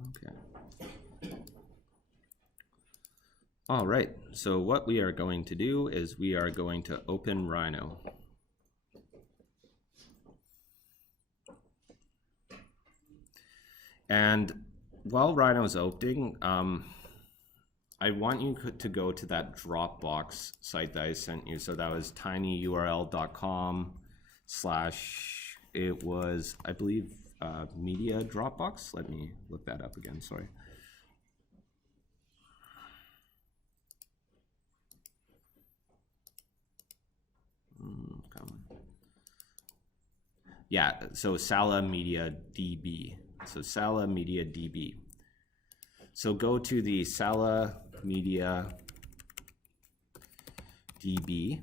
Okay. All right, so what we are going to do is we are going to open Rhino. And while Rhino is opening, I want you to go to that Dropbox site that I sent you. So that was tinyurl.com/ it was, I believe, media Dropbox. Let me look that up again, sorry. Yeah, so SALA Media DB. So SALA Media DB. So go to the SALA Media DB.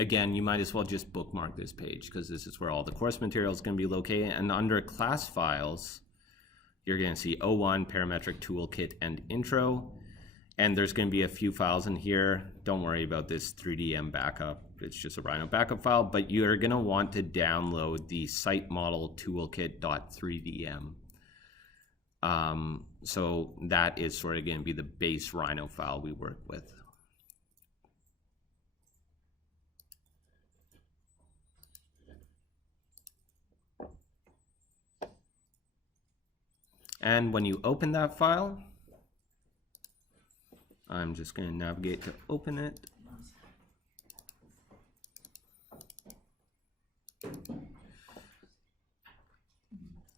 Again, you might as well just bookmark this page because this is where all the course material is going to be located. And under class files, you're going to see O1, parametric toolkit, and intro. And there's going to be a few files in here. Don't worry about this 3DM backup. It's just a Rhino backup file, but you're going to want to download the site model toolkit.3dm. So that is sort of going to be the base Rhino file we work with. And when you open that file, I'm just going to navigate to open it.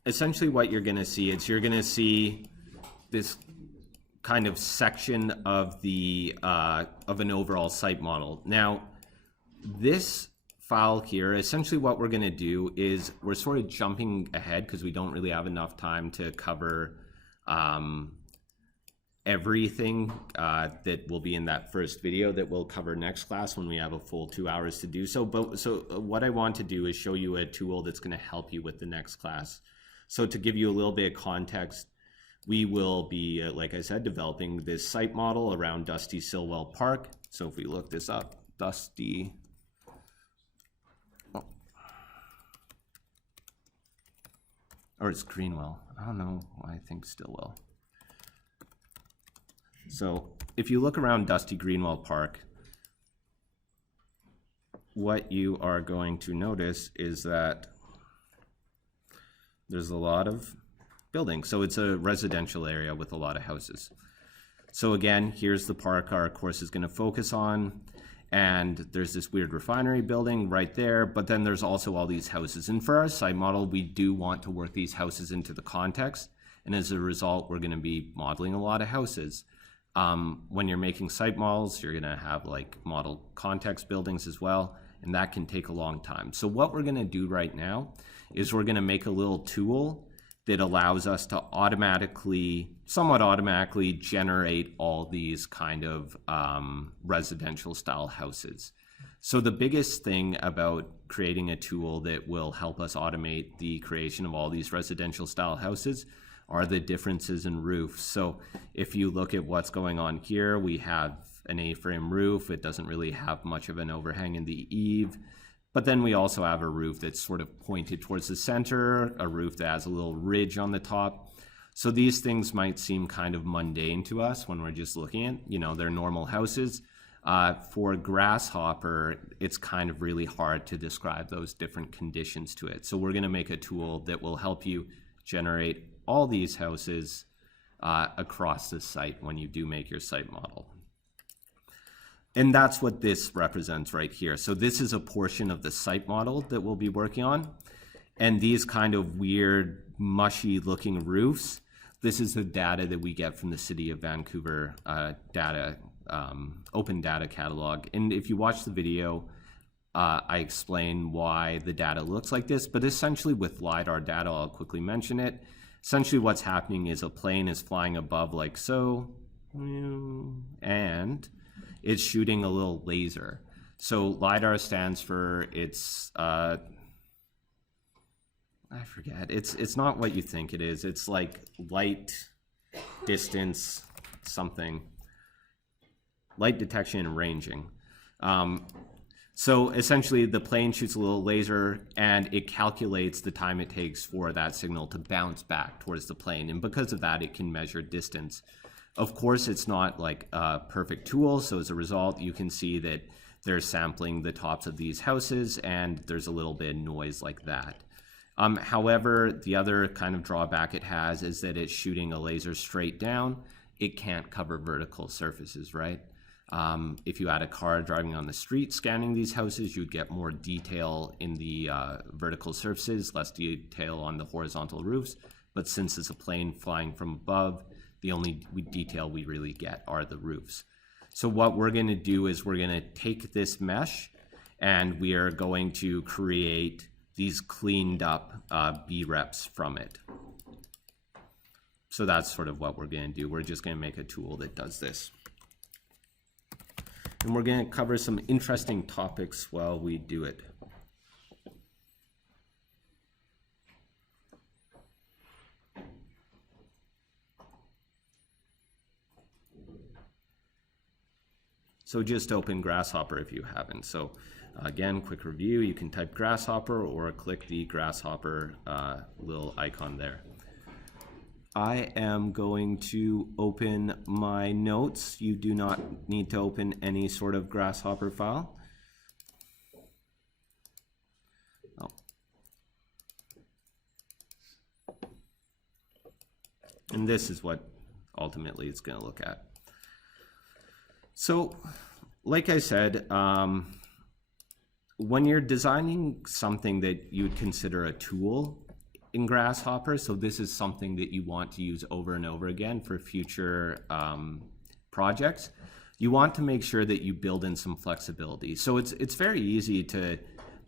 Essentially what you're going to see is you're going to see this kind of section of the of an overall site model. Now, this file here, essentially what we're going to do is we're sort of jumping ahead because we don't really have enough time to cover everything that will be in that first video that we'll cover next class when we have a full 2 hours to do so. But so what I want to do is show you a tool that's going to help you with the next class. So to give you a little bit of context, we will be, like I said, developing this site model around Dusty Silwell Park. So if we look this up, Dusty, or it's Greenwell. I don't know why I think Stillwell. So if you look around Dusty Greenwell Park, what you are going to notice is that there's a lot of buildings. So it's a residential area with a lot of houses. So again, here's the park our course is going to focus on. And there's this weird refinery building right there, but then there's also all these houses. And for our site model, we do want to work these houses into the context. And as a result, we're going to be modeling a lot of houses. When you're making site models, you're going to have like model context buildings as well, and that can take a long time. So what we're going to do right now is we're going to make a little tool that allows us to somewhat automatically generate all these kind of residential style houses. So the biggest thing about creating a tool that will help us automate the creation of all these residential style houses are the differences in roofs. So if you look at what's going on here, we have an A-frame roof. It doesn't really have much of an overhang in the eave. But then we also have a roof that's sort of pointed towards the center, a roof that has a little ridge on the top. So these things might seem kind of mundane to us when we're just looking at, they're normal houses. For Grasshopper, it's kind of really hard to describe those different conditions to it. So we're going to make a tool that will help you generate all these houses across the site when you do make your site model. And that's what this represents right here. So this is a portion of the site model that we'll be working on. And these kind of weird, mushy looking roofs, this is the data that we get from the City of Vancouver open data catalog. And if you watch the video, I explain why the data looks like this, but essentially with LiDAR data, I'll quickly mention it. Essentially what's happening is a plane is flying above like so, and it's shooting a little laser. So LiDAR stands for I forget, it's not what you think it is. It's like light distance something, light detection and ranging. So essentially the plane shoots a little laser and it calculates the time it takes for that signal to bounce back towards the plane. And because of that, it can measure distance. Of course, it's not like a perfect tool. So as a result, you can see that they're sampling the tops of these houses and there's a little bit of noise like that. However, the other kind of drawback it has is that it's shooting a laser straight down. It can't cover vertical surfaces, right? If you had a car driving on the street scanning these houses, you'd get more detail in the vertical surfaces, less detail on the horizontal roofs. But since it's a plane flying from above, the only detail we really get are the roofs. So what we're going to do is we're going to take this mesh and we are going to create these cleaned up B-reps from it. So that's sort of what we're going to do. We're just going to make a tool that does this. And we're going to cover some interesting topics while we do it. So just open Grasshopper if you haven't. So again, quick review, you can type Grasshopper or click the Grasshopper little icon there. I am going to open my notes. You do not need to open any sort of Grasshopper file. Oh. And this is what ultimately it's going to look at. So, like I said, when you're designing something that you would consider a tool in Grasshopper, so this is something that you want to use over and over again for future projects, you want to make sure that you build in some flexibility. So it's very easy to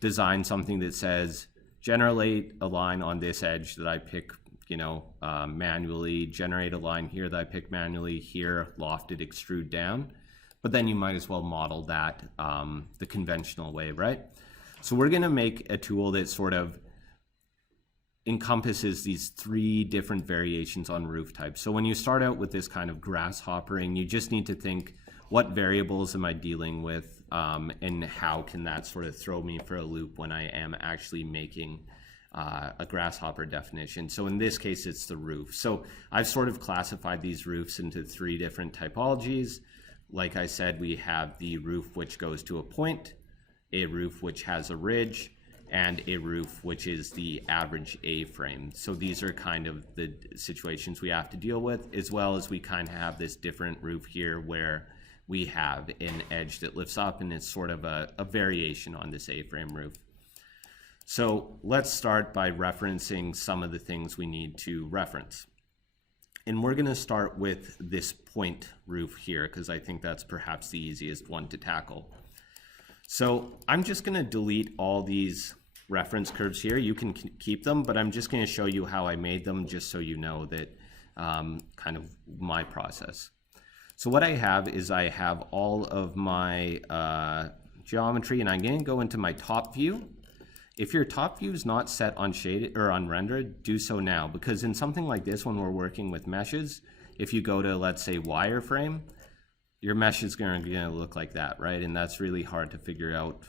design something that says, generate a line on this edge that I pick, manually, generate a line here that I pick manually, here, lofted, extrude down. But then you might as well model that the conventional way, right? So we're gonna make a tool that sort of encompasses these 3 different variations on roof types. So when you start out with this kind of grasshoppering, you just need to think, what variables am I dealing with, and how can that sort of throw me for a loop when I am actually making a grasshopper definition. So in this case, it's the roof. So I've sort of classified these roofs into 3 different typologies. Like I said, we have the roof which goes to a point, a roof which has a ridge, and a roof which is the average A-frame. So these are kind of the situations we have to deal with, as well as we kind of have this different roof here where we have an edge that lifts up and it's sort of a variation on this A-frame roof. So let's start by referencing some of the things we need to reference. And we're going to start with this point roof here because I think that's perhaps the easiest one to tackle. So I'm just going to delete all these reference curves here. You can keep them, but I'm just going to show you how I made them just so you know that kind of my process. So what I have is I have all of my geometry and I'm going to go into my top view. If your top view is not set on shaded or on rendered, do so now, because in something like this, when we're working with meshes, if you go to, let's say, wireframe, your mesh is going to look like that, right? And that's really hard to figure out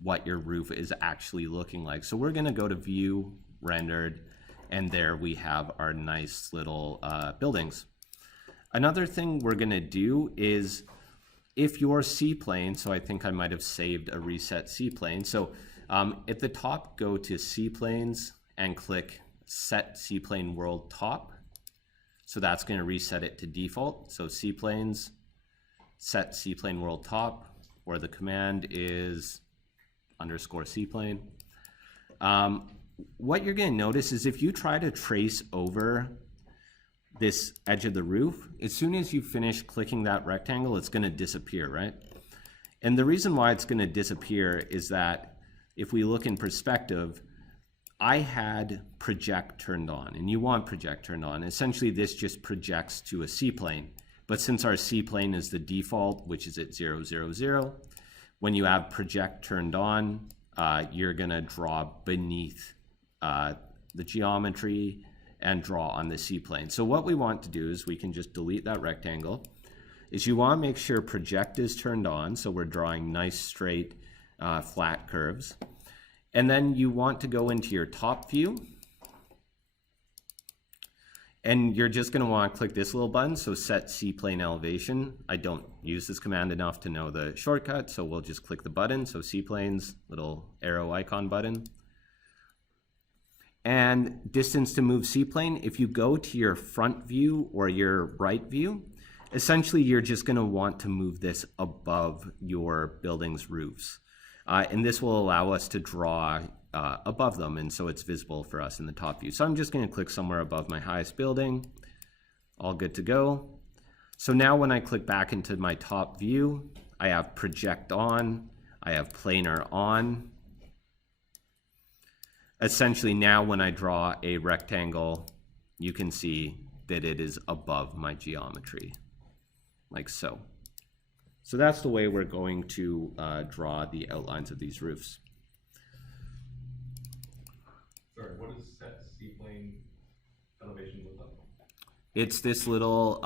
what your roof is actually looking like. So we're going to go to view, rendered, and there we have our nice little buildings. Another thing we're going to do is if your C-plane, so I think I might have saved a reset C-plane. So at the top, go to C-planes and click Set C-plane World Top. So that's going to reset it to default. So C-planes, Set C-plane World Top, or the command is _ C-plane. What you're going to notice is if you try to trace over this edge of the roof, as soon as you finish clicking that rectangle, it's going to disappear, right? And the reason why it's going to disappear is that if we look in perspective, I had project turned on, and you want project turned on. Essentially, this just projects to a C-plane. But since our C-plane is the default, which is at 0, 0, 0, when you have project turned on, you're going to draw beneath the geometry and draw on the C-plane. So what we want to do is we can just delete that rectangle. Is you want to make sure project is turned on, so we're drawing nice straight flat curves. And then you want to go into your top view. And you're just going to want to click this little button, so set C-plane elevation. I don't use this command enough to know the shortcut, so we'll just click the button. So C-plane's little arrow icon button. And distance to move C-plane, if you go to your front view or your right view, essentially you're just going to want to move this above your building's roofs. And this will allow us to draw above them, and so it's visible for us in the top view. So I'm just going to click somewhere above my highest building. All good to go. So now when I click back into my top view, I have project on, I have planar on. Essentially now when I draw a rectangle, you can see that it is above my geometry, like so. So that's the way we're going to draw the outlines of these roofs. Sorry, what does set C-plane elevation look like? It's this little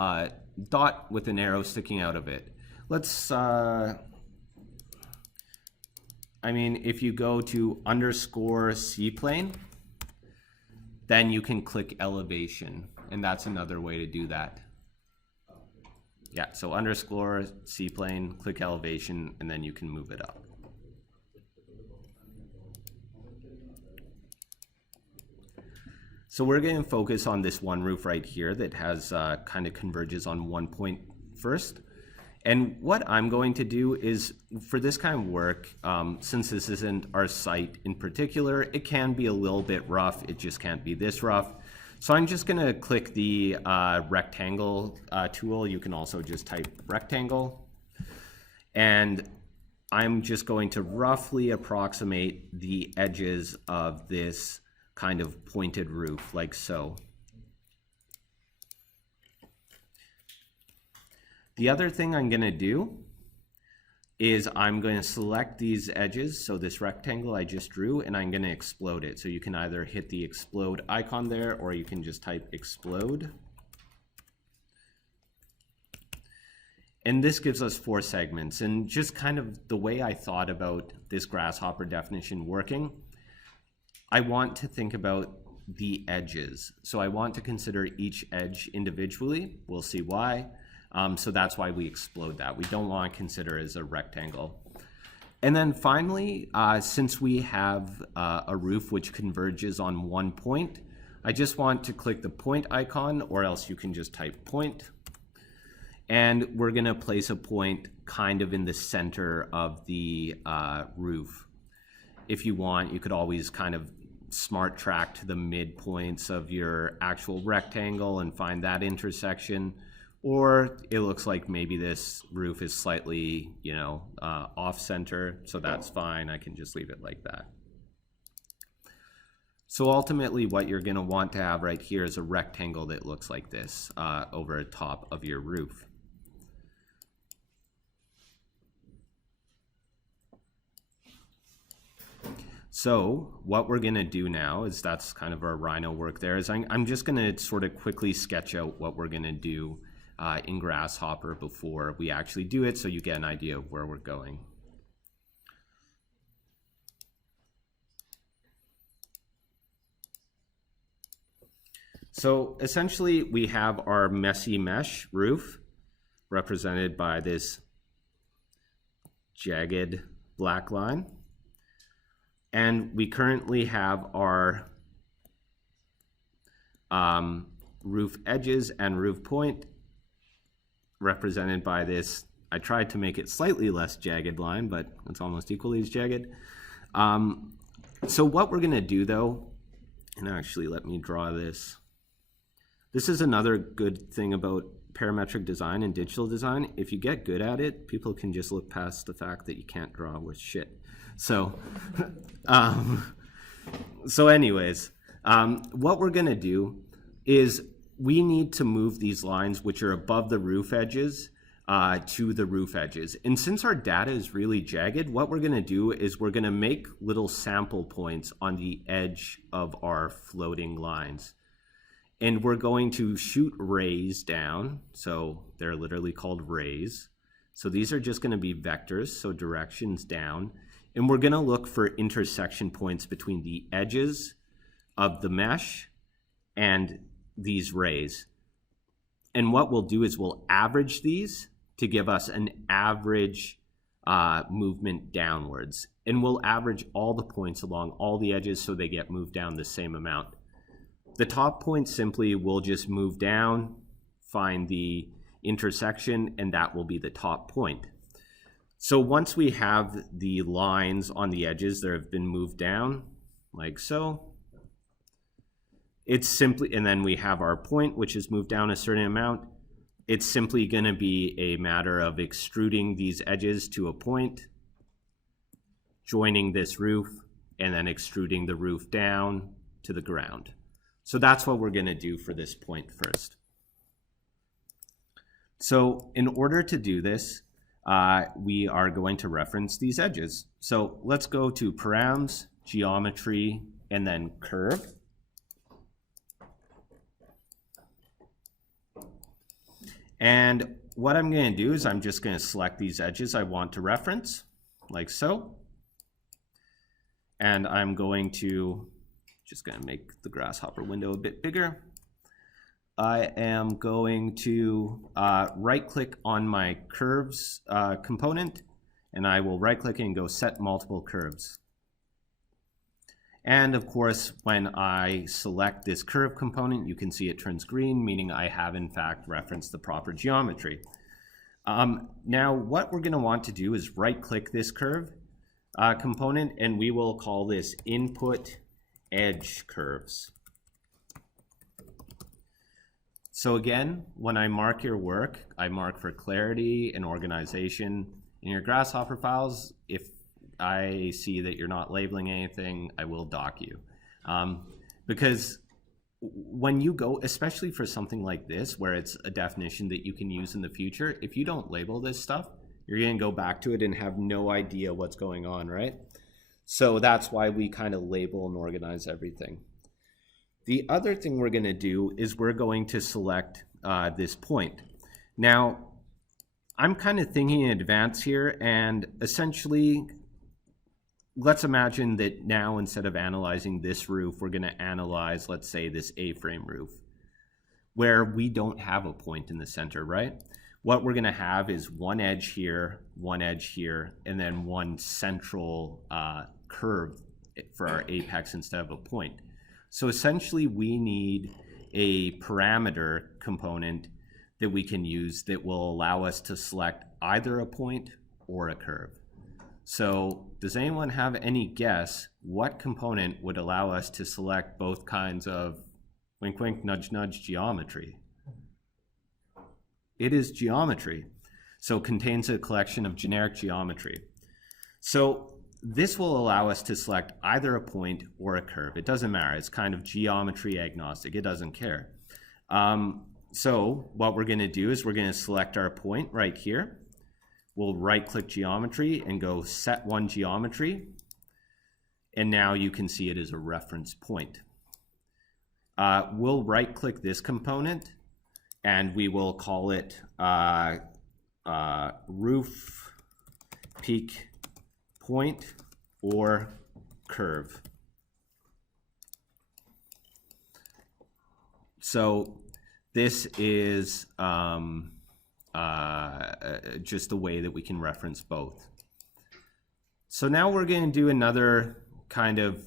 dot with an arrow sticking out of it. Let's, I mean, if you go to underscore C-plane, then you can click elevation, and that's another way to do that. Yeah, so underscore C-plane, click elevation, and then you can move it up. So we're going to focus on this one roof right here that has kind of converges on one point first. And what I'm going to do is, for this kind of work, since this isn't our site in particular, it can be a little bit rough. It just can't be this rough. So I'm just going to click the rectangle tool. You can also just type rectangle. And I'm just going to roughly approximate the edges of this kind of pointed roof, like so. The other thing I'm going to do is I'm going to select these edges, so this rectangle I just drew, and I'm going to explode it. So you can either hit the explode icon there, or you can just type explode. And this gives us 4 segments. And just kind of the way I thought about this grasshopper definition working, I want to think about the edges. So I want to consider each edge individually. We'll see why. So that's why we explode that. We don't want to consider it as a rectangle. And then finally, since we have a roof which converges on one point, I just want to click the point icon, or else you can just type point. And we're going to place a point kind of in the center of the roof. If you want, you could always kind of smart track to the midpoints of your actual rectangle and find that intersection. Or it looks like maybe this roof is slightly, off center, so that's fine. I can just leave it like that. So ultimately what you're going to want to have right here is a rectangle that looks like this over the top of your roof. So what we're going to do now is, that's kind of our Rhino work there, is I'm just going to sort of quickly sketch out what we're going to do in Grasshopper before we actually do it, so you get an idea of where we're going. So essentially we have our messy mesh roof represented by this jagged black line. And we currently have our roof edges and roof point represented by this. I tried to make it slightly less jagged line, but it's almost equally as jagged. So what we're going to do though, and actually let me draw this. This is another good thing about parametric design and digital design. If you get good at it, people can just look past the fact that you can't draw with shit. So, anyways, what we're going to do is we need to move these lines which are above the roof edges to the roof edges. And since our data is really jagged, what we're going to do is we're going to make little sample points on the edge of our floating lines. And we're going to shoot rays down. So they're literally called rays. So these are just going to be vectors, so directions down. And we're gonna look for intersection points between the edges of the mesh and these rays. And what we'll do is we'll average these to give us an average movement downwards. And we'll average all the points along all the edges so they get moved down the same amount. The top point simply will just move down, find the intersection, and that will be the top point. So once we have the lines on the edges that have been moved down, like so, it's simply, and then we have our point, which is moved down a certain amount. It's simply going to be a matter of extruding these edges to a point, joining this roof, and then extruding the roof down to the ground. So that's what we're going to do for this point first. So in order to do this, we are going to reference these edges. So let's go to params, geometry, and then curve. And what I'm going to do is I'm just going to select these edges I want to reference, like so. And I'm going to, just going to make the grasshopper window a bit bigger. I am going to right-click on my curves component, and I will right-click and go set multiple curves. And of course, when I select this curve component, you can see it turns green, meaning I have in fact referenced the proper geometry. Now, what we're going to want to do is right-click this curve component, and we will call this input edge curves. So again, when I mark your work, I mark for clarity and organization. In your Grasshopper files, if I see that you're not labeling anything, I will dock you. Because when you go, especially for something like this, where it's a definition that you can use in the future, if you don't label this stuff, you're going to go back to it and have no idea what's going on, right? So that's why we kind of label and organize everything. The other thing we're going to do is we're going to select this point. Now, I'm kind of thinking in advance here, and essentially, let's imagine that now instead of analyzing this roof, we're going to analyze, let's say, this A-frame roof, where we don't have a point in the center, right? What we're going to have is one edge here, and then one central curve for our apex instead of a point. So essentially, we need a parameter component that we can use that will allow us to select either a point or a curve. So does anyone have any guess what component would allow us to select both kinds of wink, wink, nudge, nudge geometry? It is geometry. So it contains a collection of generic geometry. So this will allow us to select either a point or a curve. It doesn't matter. It's kind of geometry agnostic. It doesn't care. So what we're going to do is we're going to select our point right here. We'll right-click geometry and go set one geometry. And now you can see it as a reference point. We'll right-click this component and we will call it roof peak point or curve. So this is just a way that we can reference both. So now we're going to do another kind of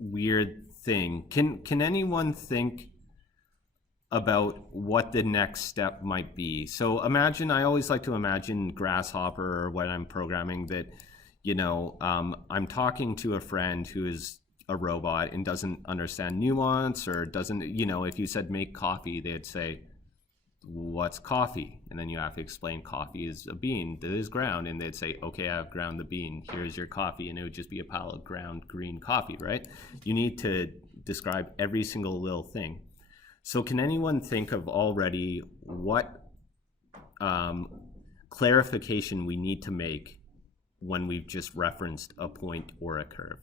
weird thing. Can anyone think about what the next step might be? So imagine, I always like to imagine Grasshopper or when I'm programming that, you know, I'm talking to a friend who is a robot and doesn't understand nuance or doesn't, you know, if you said make coffee, they'd say, what's coffee? And then you have to explain coffee is a bean that is ground, and they'd say, okay, I've ground the bean, here's your coffee, and it would just be a pile of ground green coffee, right? You need to describe every single little thing. So can anyone think of already what clarification we need to make when we've just referenced a point or a curve?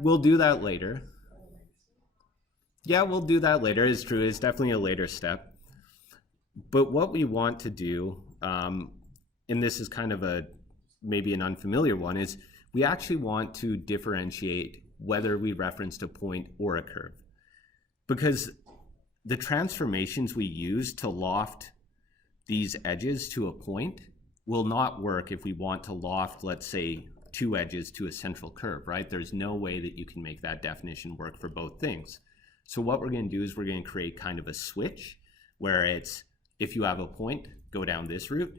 We'll do that later. Yeah, we'll do that later. It's true. It's definitely a later step. But what we want to do and this is kind of maybe an unfamiliar one, is we actually want to differentiate whether we referenced a point or a curve. Because the transformations we use to loft these edges to a point will not work if we want to loft, let's say, two edges to a central curve, right? There's no way that you can make that definition work for both things. So what we're going to do is we're going to create kind of a switch where it's, if you have a point, go down this route.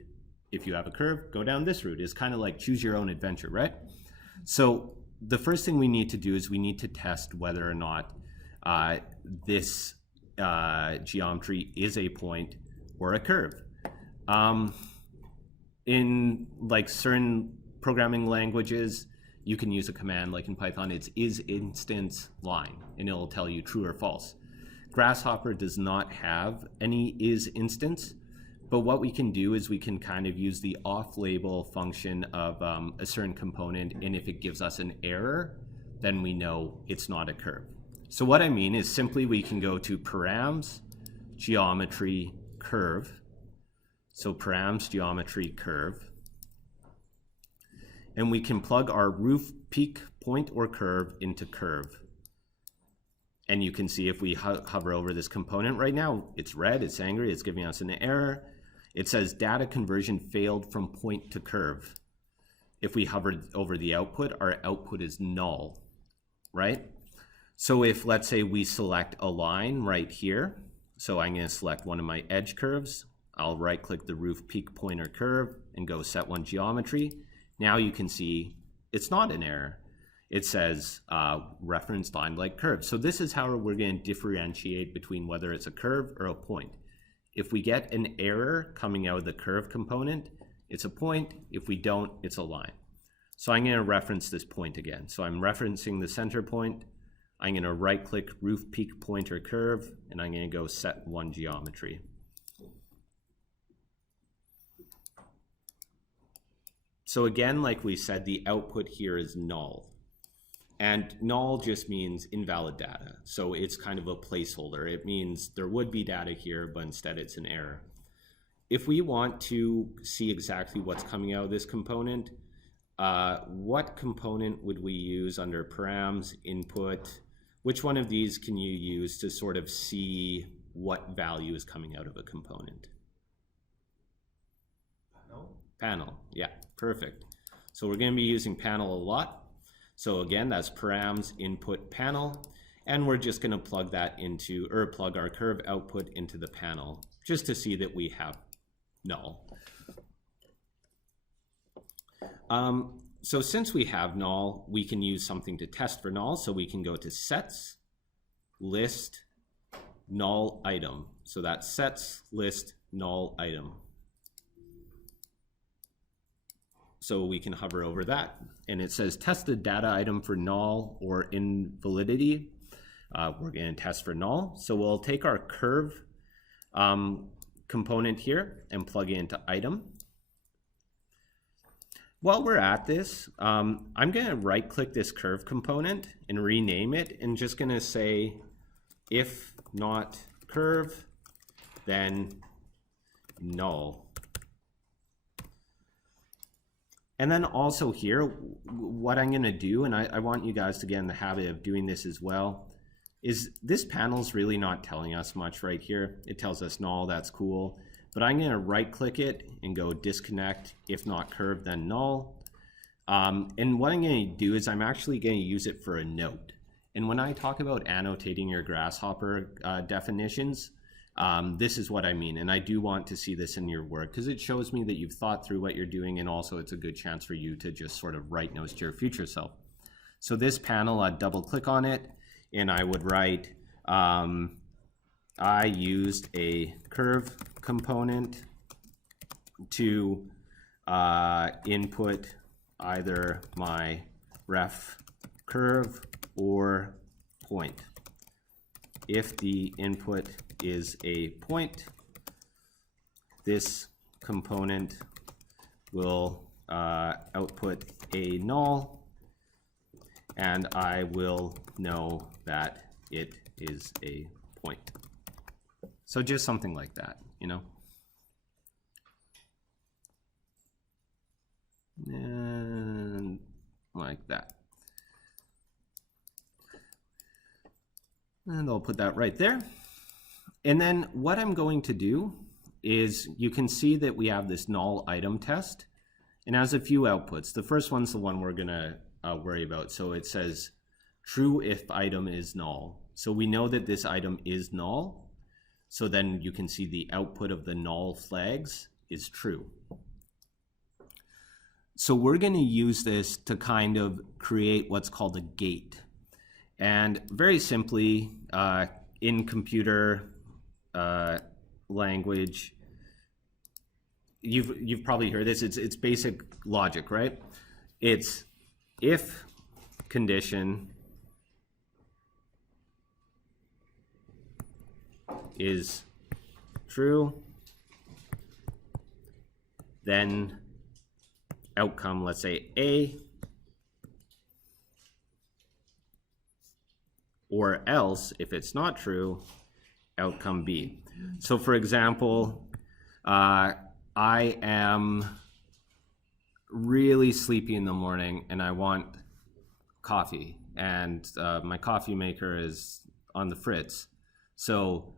If you have a curve, go down this route. It's kind of like choose your own adventure, right? So the first thing we need to do is we need to test whether or not this geometry is a point or a curve. In like certain programming languages, you can use a command like in Python, it's isInstance line, and it'll tell you true or false. Grasshopper does not have any isInstance, but what we can do is we can kind of use the off-label function of a certain component, and if it gives us an error, then we know it's not a curve. So what I mean is simply we can go to params geometry curve. So params geometry curve. And we can plug our roof peak point or curve into curve. And you can see if we hover over this component right now, it's red, it's angry, it's giving us an error. It says data conversion failed from point to curve. If we hover over the output, our output is null, right? So if, let's say, we select a line right here, so I'm going to select one of my edge curves. I'll right-click the roof peak pointer curve and go set one geometry. Now you can see it's not an error. It says reference line like curve. So this is how we're going to differentiate between whether it's a curve or a point. If we get an error coming out of the curve component, it's a point. If we don't, it's a line. So I'm going to reference this point again. So I'm referencing the center point. I'm going to right-click roof peak pointer curve, and I'm going to go set one geometry. So again, like we said, the output here is null. And null just means invalid data. So it's kind of a placeholder. It means there would be data here, but instead it's an error. If we want to see exactly what's coming out of this component, what component would we use under params, input? Which one of these can you use to sort of see what value is coming out of a component? Panel, yeah, perfect. So we're going to be using panel a lot. So again, that's params input panel, and we're just going to plug that into, or plug our curve output into the panel, just to see that we have null. So since we have null, we can use something to test for null. So we can go to sets, list, null item. So that's sets, list, null item. So we can hover over that, and it says test the data item for null or invalidity. We're going to test for null. So we'll take our curve component here and plug it into item. While we're at this, I'm going to right-click this curve component and rename it, and just going to say if not curve, then null. And then also here, what I'm going to do, and I want you guys to get in the habit of doing this as well, is this panel's really not telling us much right here. It tells us null, that's cool. But I'm going to right-click it and go disconnect, if not curve, then null. And what I'm going to do is I'm actually going to use it for a note. And when I talk about annotating your Grasshopper definitions, this is what I mean. And I do want to see this in your work because it shows me that you've thought through what you're doing, and also it's a good chance for you to just sort of write notes to your future self. So this panel, I'd double click on it and I would write, I used a curve component to input either my ref curve or point. If the input is a point, this component will output a null, and I will know that it is a point. So just something like that, you know? and like that. And I'll put that right there. And then what I'm going to do is, you can see that we have this null item test, and has a few outputs. The first one's the one we're gonna worry about. So it says true if item is null. So we know that this item is null. So then you can see the output of the null flags is true. So we're going to use this to kind of create what's called a gate. And very simply, in computer language, you've probably heard this. It's basic logic, right? It's if condition is true, then outcome, let's say A, or else, if it's not true, outcome B. So for example, I am really sleepy in the morning and I want coffee, and my coffee maker is on the fritz. So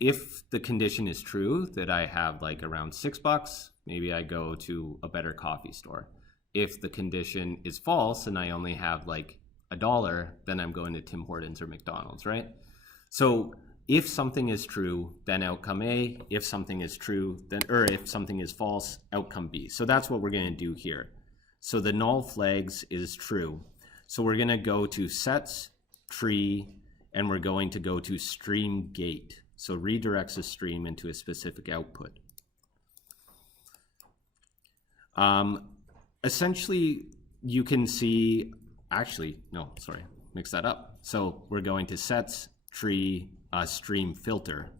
if the condition is true that I have like around $6, maybe I go to a better coffee store. If the condition is false and I only have like $1, then I'm going to Tim Hortons or McDonald's, right? So if something is true, then outcome A. If something is true, then, or if something is false, outcome B. So that's what we're going to do here. So the null flags is true. So we're going to go to sets, tree, and we're going to go to stream gate. So redirects a stream into a specific output. Essentially, you can see, actually, no, sorry, mix that up. So we're going to sets, tree, stream filter.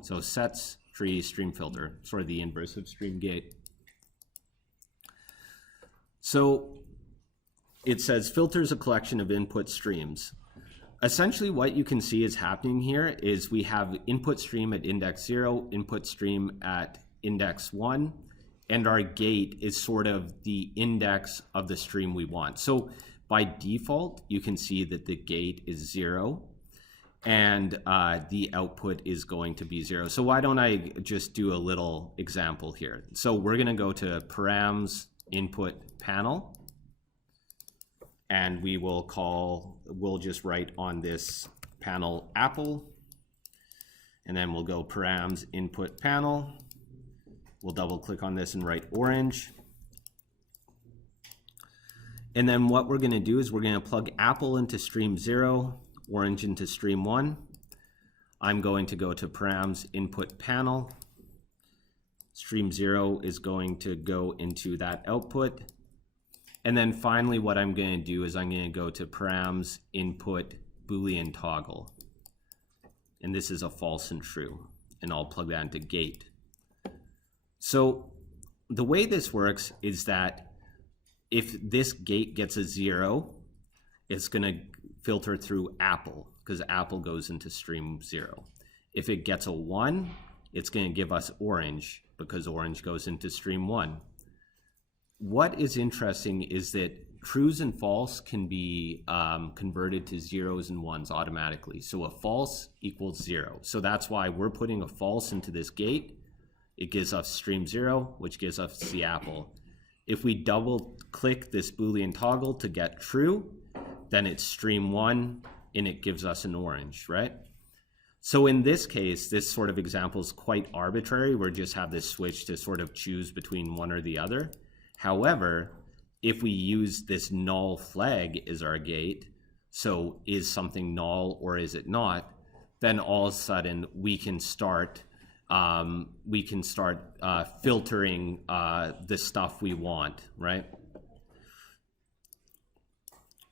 So sets, tree, stream filter, sort of the inverse of stream gate. So it says filters a collection of input streams. Essentially what you can see is happening here is we have input stream at index 0, input stream at index 1, and our gate is sort of the index of the stream we want. So by default, you can see that the gate is 0, and the output is going to be 0. So why don't I just do a little example here? So we're going to go to params input panel, and we'll just write on this panel apple, and then we'll go params input panel. We'll double click on this and write orange. And then what we're going to do is we're going to plug apple into stream 0, orange into stream 1. I'm going to go to params input panel. Stream 0 is going to go into that output. And then finally, what I'm going to do is I'm going to go to params input Boolean toggle. And this is a false and true. And I'll plug that into gate. So the way this works is that if this gate gets a 0, it's going to filter through apple, because apple goes into stream 0. If it gets a 1, it's going to give us orange, because orange goes into stream 1. What is interesting is that trues and false can be converted to zeros and ones automatically. So a false equals 0. So that's why we're putting a false into this gate. It gives us stream 0, which gives us the apple. If we double click this Boolean toggle to get true, then it's stream 1 and it gives us an orange, right? So in this case, this sort of example is quite arbitrary. We just have this switch to sort of choose between one or the other. However, if we use this null flag as our gate, so is something null or is it not, then all of a sudden we can start filtering the stuff we want, right?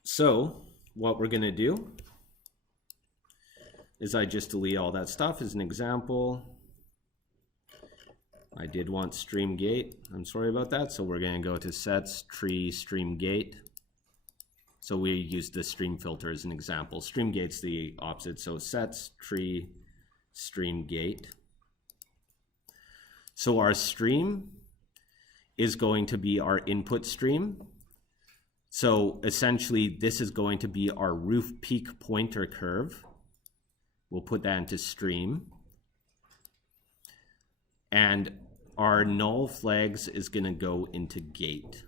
So what we're going to do is I just delete all that stuff as an example. I did want stream gate. I'm sorry about that. So we're going to go to sets, tree, stream gate. So we use the stream filter as an example. Stream gate's the opposite. So sets, tree, stream gate. So our stream is going to be our input stream. So essentially, this is going to be our roof peak pointer curve. We'll put that into stream. And our null flags is going to go into gate.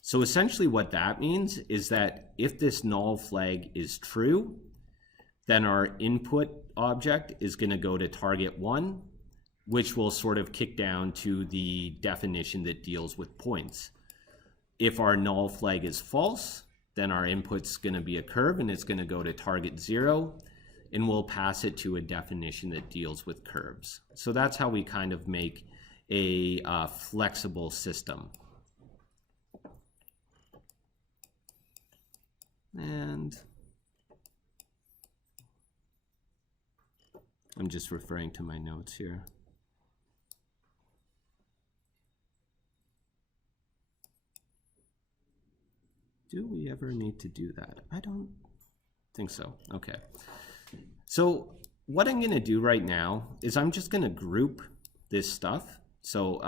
So essentially what that means is that if this null flag is true, then our input object is going to go to target 1, which will sort of kick down to the definition that deals with points. If our null flag is false, then our input's going to be a curve and it's going to go to target 0, and we'll pass it to a definition that deals with curves. So that's how we kind of make a flexible system. And I'm just referring to my notes here. Do we ever need to do that? I don't think so. Okay. So what I'm going to do right now is I'm just going to group this stuff. So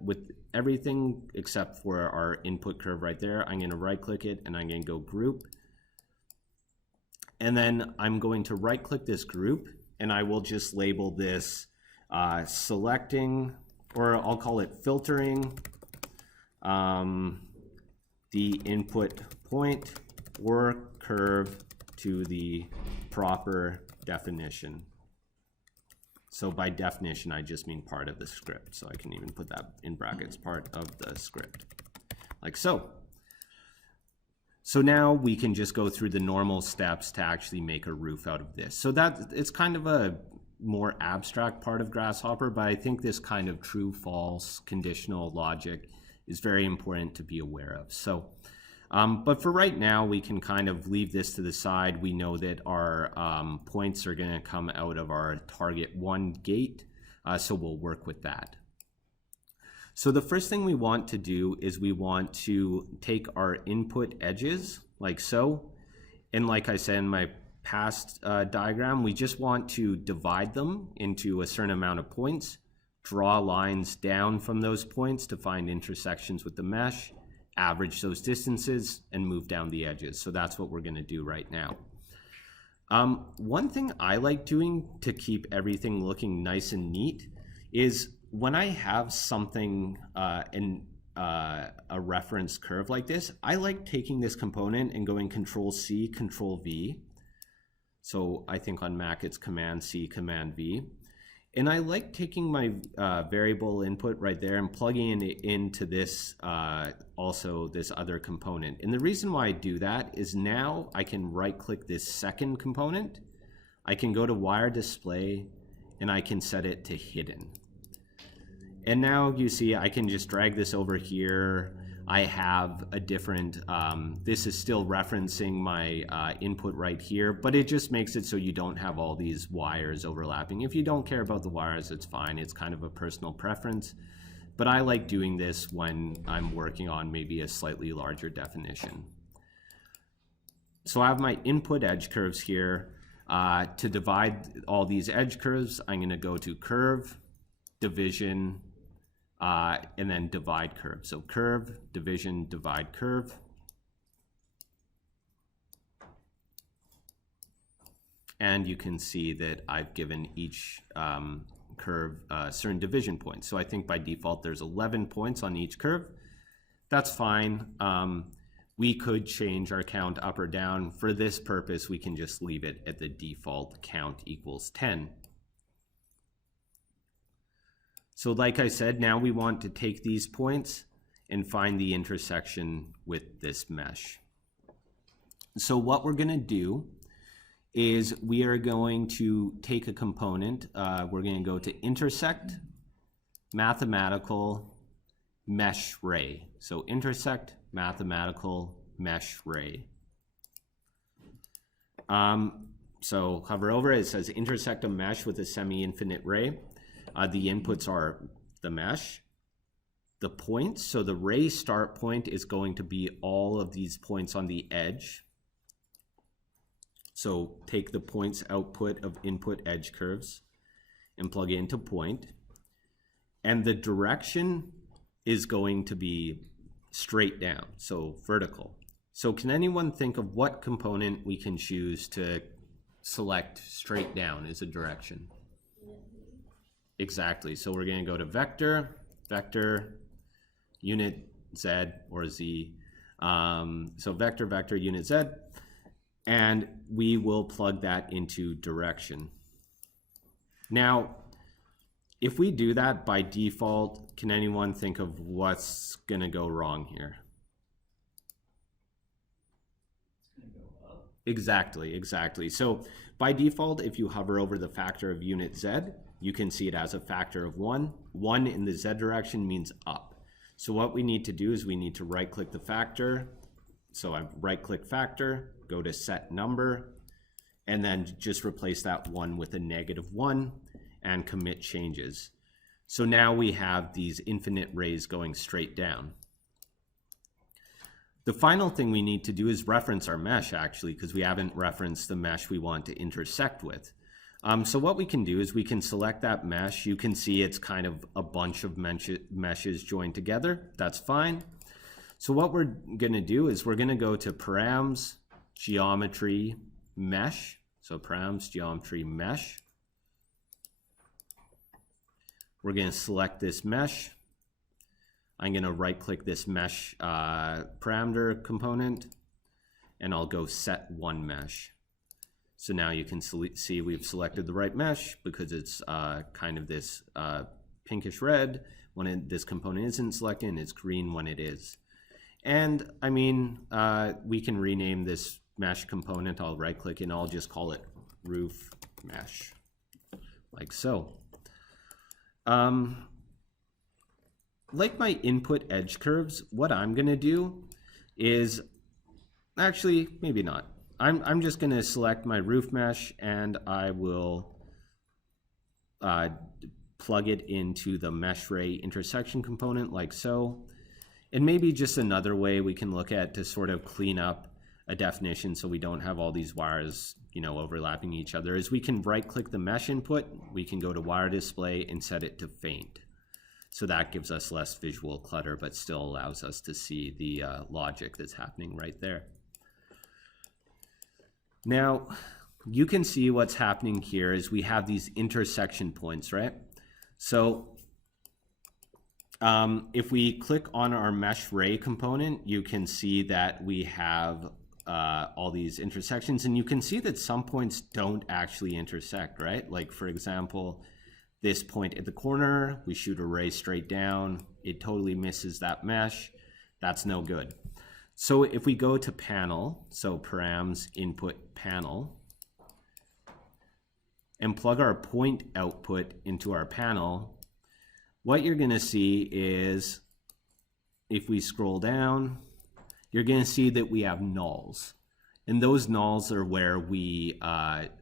with everything except for our input curve right there, I'm going to right click it and I'm going to go group. And then I'm going to right click this group and I will just label this selecting, or I'll call it filtering the input point or curve to the proper definition. So by definition, I just mean part of the script. So I can even put that in brackets, part of the script, like so. So now we can just go through the normal steps to actually make a roof out of this. So that it's kind of a more abstract part of Grasshopper, but I think this kind of true, false, conditional logic is very important to be aware of. So, but for right now, we can kind of leave this to the side. We know that our points are going to come out of our target 1 gate, so we'll work with that. So the first thing we want to do is we want to take our input edges like so. And like I said in my past diagram, we just want to divide them into a certain amount of points, draw lines down from those points to find intersections with the mesh, average those distances, and move down the edges. So that's what we're going to do right now. One thing I like doing to keep everything looking nice and neat is when I have something in a reference curve like this, I like taking this component and going Control-C, Control-V. So I think on Mac it's Command-C, Command-V. And I like taking my variable input right there and plugging it into this, also this other component. And the reason why I do that is now I can right-click this second component. I can go to Wire Display, and I can set it to Hidden. And now you see I can just drag this over here. I have a different, this is still referencing my input right here, but it just makes it so you don't have all these wires overlapping. If you don't care about the wires, it's fine. It's kind of a personal preference. But I like doing this when I'm working on maybe a slightly larger definition. So I have my input edge curves here. To divide all these edge curves, I'm going to go to Curve, Division, and then divide curve. So curve, division, divide curve. And you can see that I've given each curve certain division points. So I think by default there's 11 points on each curve. That's fine. We could change our count up or down. For this purpose, we can just leave it at the default count equals 10. So like I said, now we want to take these points and find the intersection with this mesh. So what we're going to do is we are going to take a component. We're going to go to intersect, mathematical, mesh ray. So intersect, mathematical, mesh ray. So hover over it, it says intersect a mesh with a semi-infinite ray. The inputs are the mesh, the points. So the ray start point is going to be all of these points on the edge. So take the points output of input edge curves and plug it into point. And the direction is going to be straight down, so vertical. So can anyone think of what component we can choose to select straight down as a direction? Exactly. So we're going to go to vector, vector, unit Z or Z. So vector, vector, unit Z, and we will plug that into direction. Now, if we do that by default, can anyone think of what's going to go wrong here? Exactly, exactly. So by default, if you hover over the factor of unit Z, you can see it as a factor of 1. 1 in the Z direction means up. So what we need to do is we need to right-click the factor. So I right-click factor, go to set number, and then just replace that 1 with a -1 and commit changes. So now we have these infinite rays going straight down. The final thing we need to do is reference our mesh, actually, because we haven't referenced the mesh we want to intersect with. So what we can do is we can select that mesh. You can see it's kind of a bunch of meshes joined together. That's fine. So what we're going to do is we're going to go to params, geometry, mesh. So params, geometry, mesh. We're going to select this mesh. I'm going to right-click this mesh parameter component, and I'll go set one mesh. So now you can see we've selected the right mesh because it's kind of this pinkish red when this component isn't selected, and it's green when it is. And I mean, we can rename this mesh component. I'll right-click and I'll just call it roof mesh, like so. Like my input edge curves, what I'm going to do is, actually, maybe not. I'm just going to select my roof mesh and I will plug it into the mesh ray intersection component like so. And maybe just another way we can look at to sort of clean up a definition so we don't have all these wires, overlapping each other is we can right click the mesh input, we can go to wire display and set it to faint. So that gives us less visual clutter, but still allows us to see the logic that's happening right there. Now, you can see what's happening here is we have these intersection points, right? So if we click on our mesh ray component, you can see that we have all these intersections, and you can see that some points don't actually intersect, right? Like, for example, this point at the corner, we shoot a ray straight down, it totally misses that mesh. That's no good. So if we go to panel, so params input panel, and plug our point output into our panel, what you're going to see is, if we scroll down, you're going to see that we have nulls. And those nulls are where we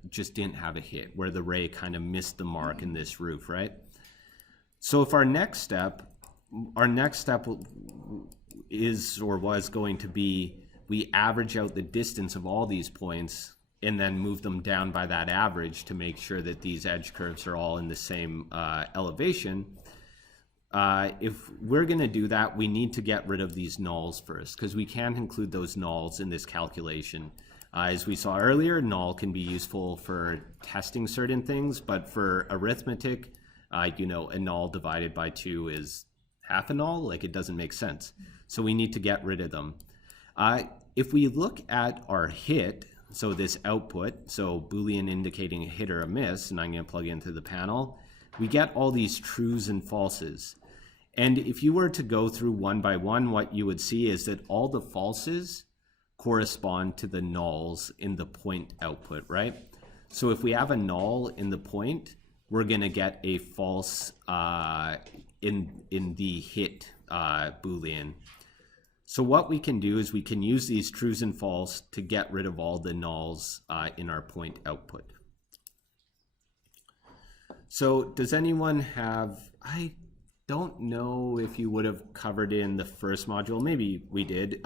just didn't have a hit, where the ray kind of missed the mark in this roof, right? So if our next step is or was going to be, we average out the distance of all these points and then move them down by that average to make sure that these edge curves are all in the same elevation. If we're going to do that, we need to get rid of these nulls first, because we can't include those nulls in this calculation. As we saw earlier, null can be useful for testing certain things, but for arithmetic, a null divided by 2 is half a null. Like, it doesn't make sense. So we need to get rid of them. If we look at our hit, so this output, so Boolean indicating a hit or a miss, and I'm going to plug into the panel, we get all these trues and falses. And if you were to go through one by one, what you would see is that all the falses correspond to the nulls in the point output, right? So if we have a null in the point, we're going to get a false in the hit Boolean. So what we can do is we can use these trues and false to get rid of all the nulls in our point output. So does anyone have, I don't know if you would have covered in the first module, maybe we did.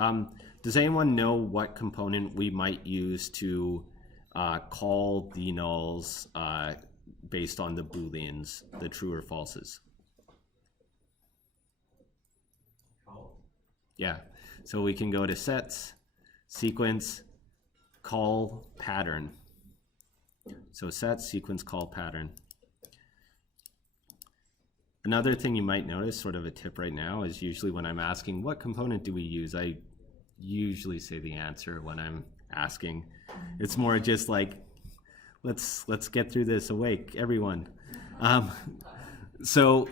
Does anyone know what component we might use to call the nulls based on the Booleans, the true or falses? Yeah, so we can go to sets, sequence, call pattern. So set, sequence, call pattern. Another thing you might notice, sort of a tip right now, is usually when I'm asking what component do we use, I usually say the answer when I'm asking. It's more just like, let's get through this, awake, everyone. So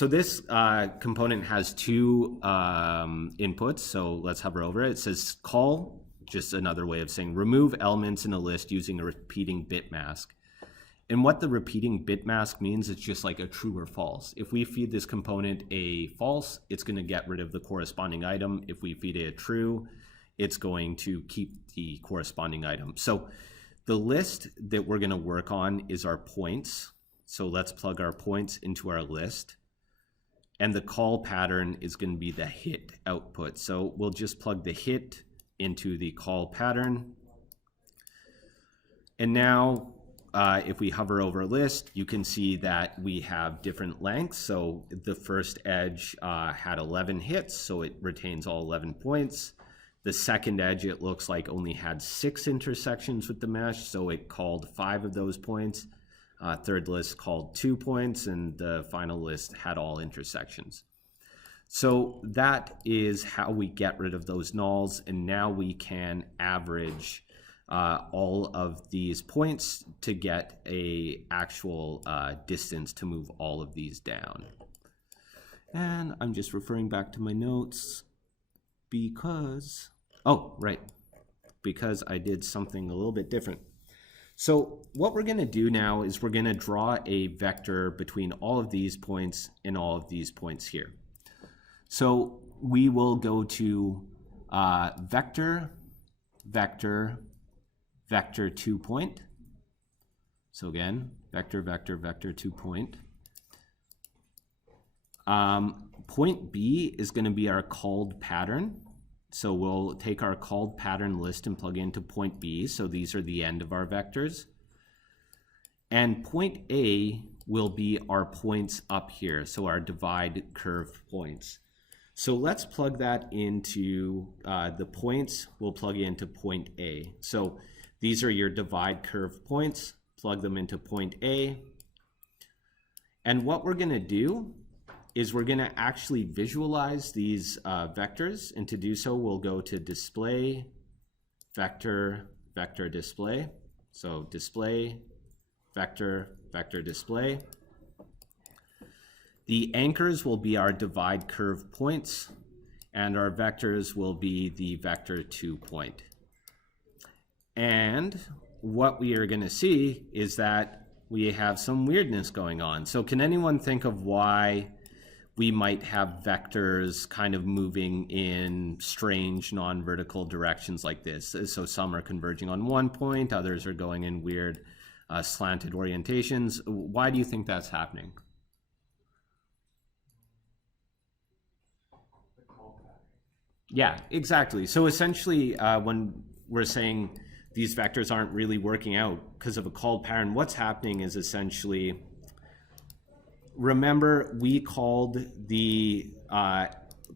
this component has two inputs, so let's hover over it. It says call, just another way of saying remove elements in a list using a repeating bit mask. And what the repeating bit mask means, it's just like a true or false. If we feed this component a false, it's going to get rid of the corresponding item. If we feed it a true, it's going to keep the corresponding item. So the list that we're going to work on is our points. So let's plug our points into our list. And the call pattern is going to be the hit output. So we'll just plug the hit into the call pattern. And now if we hover over a list, you can see that we have different lengths. So the first edge had 11 hits, so it retains all 11 points. The second edge, it looks like, only had 6 intersections with the mesh, so it called 5 of those points. Third list called 2 points, and the final list had all intersections. So that is how we get rid of those nulls, and now we can average all of these points to get a actual distance to move all of these down. And I'm just referring back to my notes because, oh, right, because I did something a little bit different. So what we're going to do now is we're going to draw a vector between all of these points and all of these points here. So we will go to vector, vector, vector 2 point. So again, vector, vector, vector 2 point. Point B is going to be our called pattern. So we'll take our called pattern list and plug into point B. So these are the end of our vectors. And point A will be our points up here. So our divide curve points. So let's plug that into the points. We'll plug it into point A. So these are your divide curve points. Plug them into point A. And what we're going to do is we're going to actually visualize these vectors. And to do so, we'll go to display, vector, vector display. So display, vector, vector display. The anchors will be our divide curve points, and our vectors will be the vector 2 point. And what we are going to see is that we have some weirdness going on. So can anyone think of why we might have vectors kind of moving in strange non-vertical directions like this? So some are converging on one point, others are going in weird slanted orientations. Why do you think that's happening? Yeah, exactly. So essentially, when we're saying these vectors aren't really working out because of a called pattern, what's happening is essentially, remember, we called the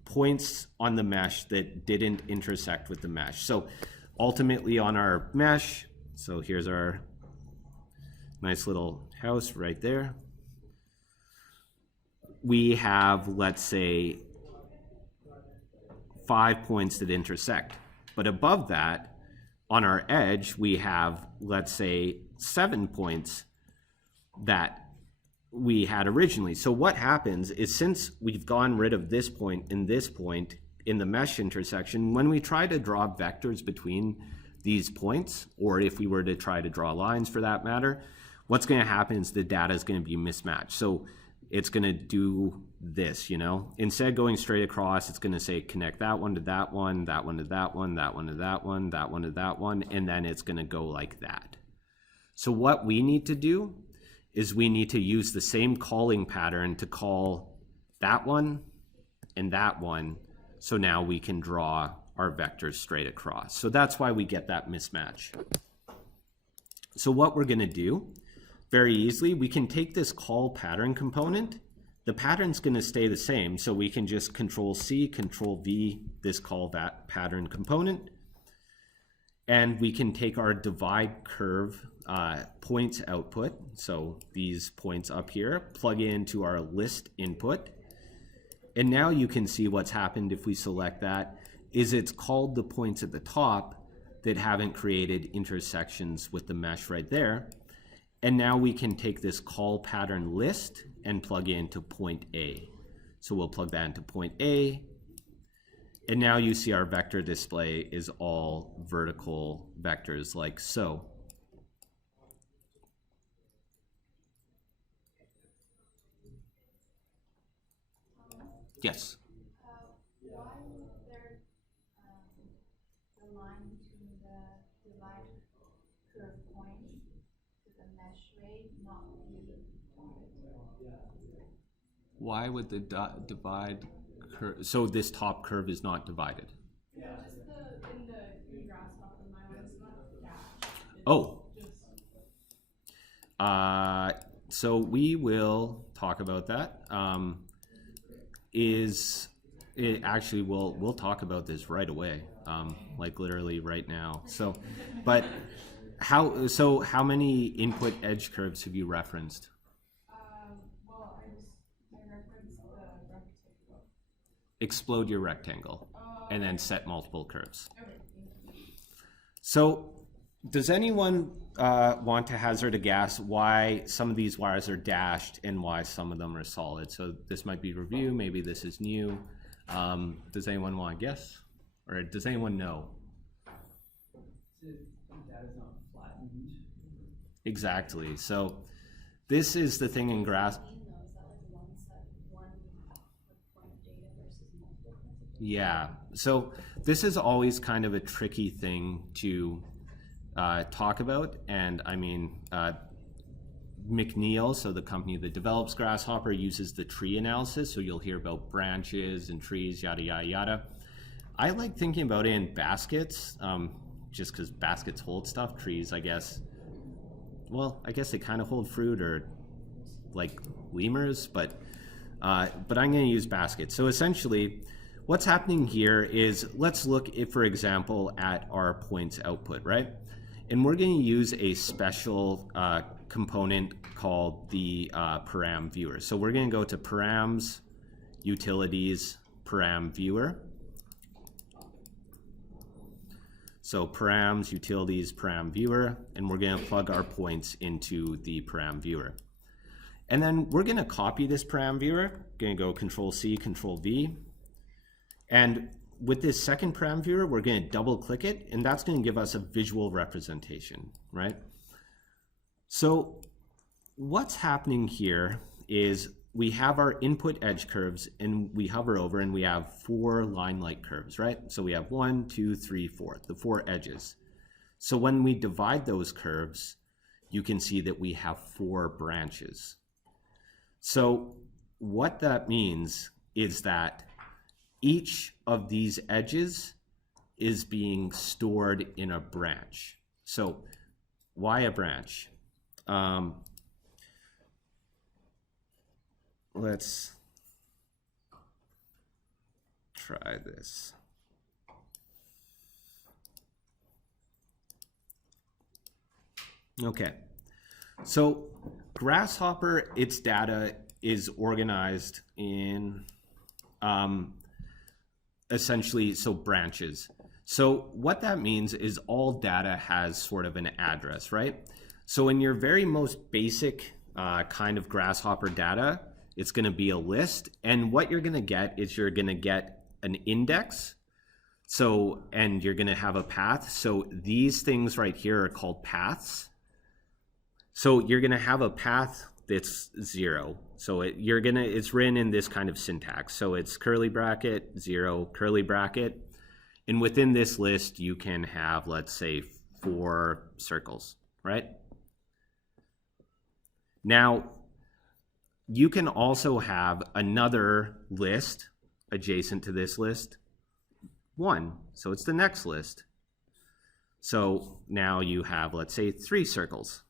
points on the mesh that didn't intersect with the mesh. So ultimately on our mesh, so here's our nice little house right there. We have, let's say, 5 points that intersect. But above that, on our edge, we have, let's say, 7 points that we had originally. So what happens is, since we've gone rid of this point in the mesh intersection, when we try to draw vectors between these points, or if we were to try to draw lines for that matter, what's going to happen is the data is going to be mismatched. So it's going to do this, you know, instead of going straight across, it's going to say connect that one to that one, that one to that one, that one to that one, that one to that one, and then it's going to go like that. So what we need to do is we need to use the same calling pattern to call that one and that one. So now we can draw our vectors straight across. So that's why we get that mismatch. So what we're going to do very easily, we can take this call pattern component the pattern's going to stay the same. So we can just Control C, Control V, this call that pattern component. And we can take our divide curve points output. So these points up here, plug into our list input. And now you can see what's happened if we select that, is it's called the points at the top that haven't created intersections with the mesh right there. And now we can take this call pattern list and plug into point A. So we'll plug that into point A. And now you see our vector display is all vertical vectors like so. Yes? Why would there the line between the divide curve point to the mesh ray not be dotted? Why would the divide curve, so this top curve is not divided? No, just in the grasshopper, my one is not dashed. It's Oh. just So we will talk about that. Actually, we'll talk about this right away, like literally right now. So, but how many input edge curves have you referenced? well, I referenced the rectangle. Explode your rectangle and then set multiple curves. Okay, thank you. So does anyone want to hazard a guess why some of these wires are dashed and why some of them are solid? So this might be review, maybe this is new. Does anyone want to guess? Or does anyone know? The data's not flattened. Exactly. So this is the thing in graph. Is that like one point of data versus multiple points of data? Yeah. So this is always kind of a tricky thing to talk about. And I mean, McNeil, so the company that develops Grasshopper, uses the tree analysis. So you'll hear about branches and trees, yada, yada, yada. I like thinking about it in baskets, just because baskets hold stuff. Trees, I guess, well, I guess they kind of hold fruit or like lemurs, but I'm going to use baskets. So essentially, what's happening here is, let's look, for example, at our points output, right? And we're going to use a special component called the param viewer. So we're going to go to params, utilities, param viewer. So params, utilities, param viewer, and we're going to plug our points into the param viewer. And then we're going to copy this param viewer. Going to go Control C, Control V. And with this second param viewer, we're going to double click it, and that's going to give us a visual representation, right? So what's happening here is we have our input edge curves, and we hover over, and we have 4 line-like curves, right? So we have 1, 2, 3, 4, the 4 edges. So when we divide those curves, you can see that we have 4 branches. So what that means is that each of these edges is being stored in a branch. So why a branch? Let's try this. Okay, so Grasshopper, its data is organized in essentially, so branches. So what that means is all data has sort of an address, right? So in your very most basic kind of Grasshopper data, it's going to be a list. And what you're going to get is you're going to get an index. So, and you're going to have a path. So these things right here are called paths. So you're going to have a path that's 0. So it's written in this kind of syntax. So it's curly bracket, 0, curly bracket. And within this list, you can have, let's say, 4 circles, right? Now, you can also have another list adjacent to this list, 1. So it's the next list. So now you have, let's say, 3 circles.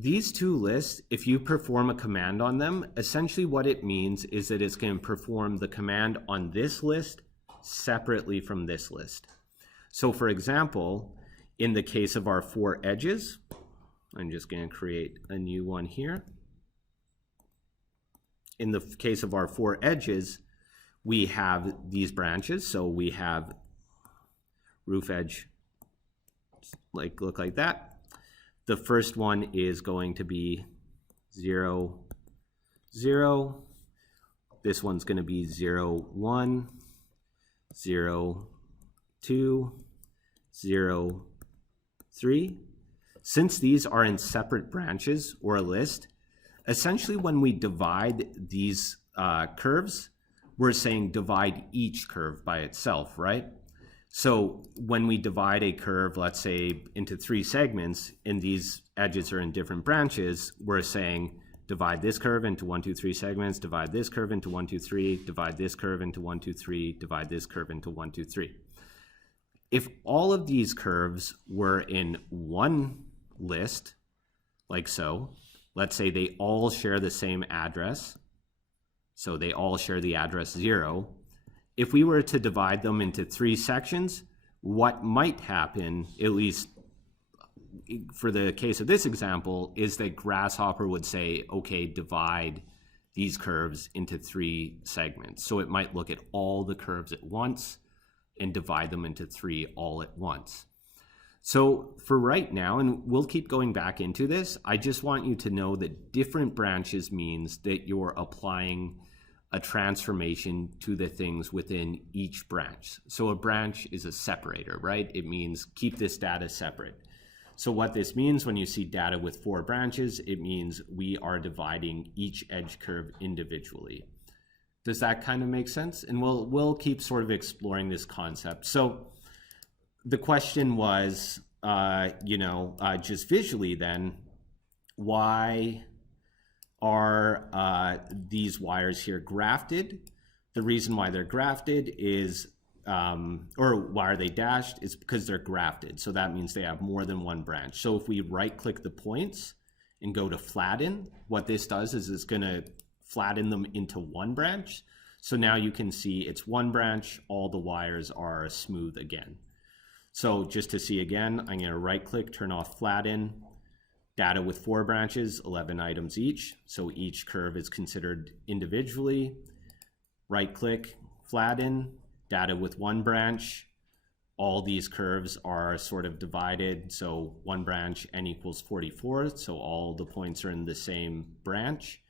these two lists, if you perform a command on them, essentially what it means is that it's going to perform the command on this list separately from this list. So for example, in the case of our 4 edges, I'm just going to create a new one here. In the case of our 4 edges, we have these branches. So we have roof edge, look like that. The first one is going to be 0, 0. This one's going to be 0, 1, 0, 2, 0, 3. Since these are in separate branches or a list, essentially when we divide these curves, we're saying divide each curve by itself, right? So when we divide a curve, let's say into 3 segments, and these edges are in different branches, we're saying divide this curve into 1, 2, 3 segments, divide this curve into 1, 2, 3, divide this curve into 1, 2, 3, divide this curve into 1, 2, 3. If all of these curves were in one list, like so, let's say they all share the same address, so they all share the address 0. If we were to divide them into 3 sections, what might happen, at least for the case of this example, is that Grasshopper would say, okay, divide these curves into 3 segments. So it might look at all the curves at once and divide them into 3 all at once. So for right now, and we'll keep going back into this, I just want you to know that different branches means that you're applying a transformation to the things within each branch. So a branch is a separator, right? It means keep this data separate. So what this means when you see data with 4 branches, it means we are dividing each edge curve individually. Does that kind of make sense? And we'll keep sort of exploring this concept. So the question was, just visually then, why are these wires here grafted? The reason why they're grafted is, or why are they dashed, is because they're grafted. So that means they have more than one branch. So if we right click the points and go to flatten, what this does is it's going to flatten them into one branch. So now you can see it's one branch, all the wires are smooth again. So just to see again, I'm going to right click, turn off flatten. Data with 4 branches, 11 items each. So each curve is considered individually. Right click, flatten. Data with 1 branch. All these curves are sort of divided. So 1 branch, n equals 44. So all the points are in the same branch.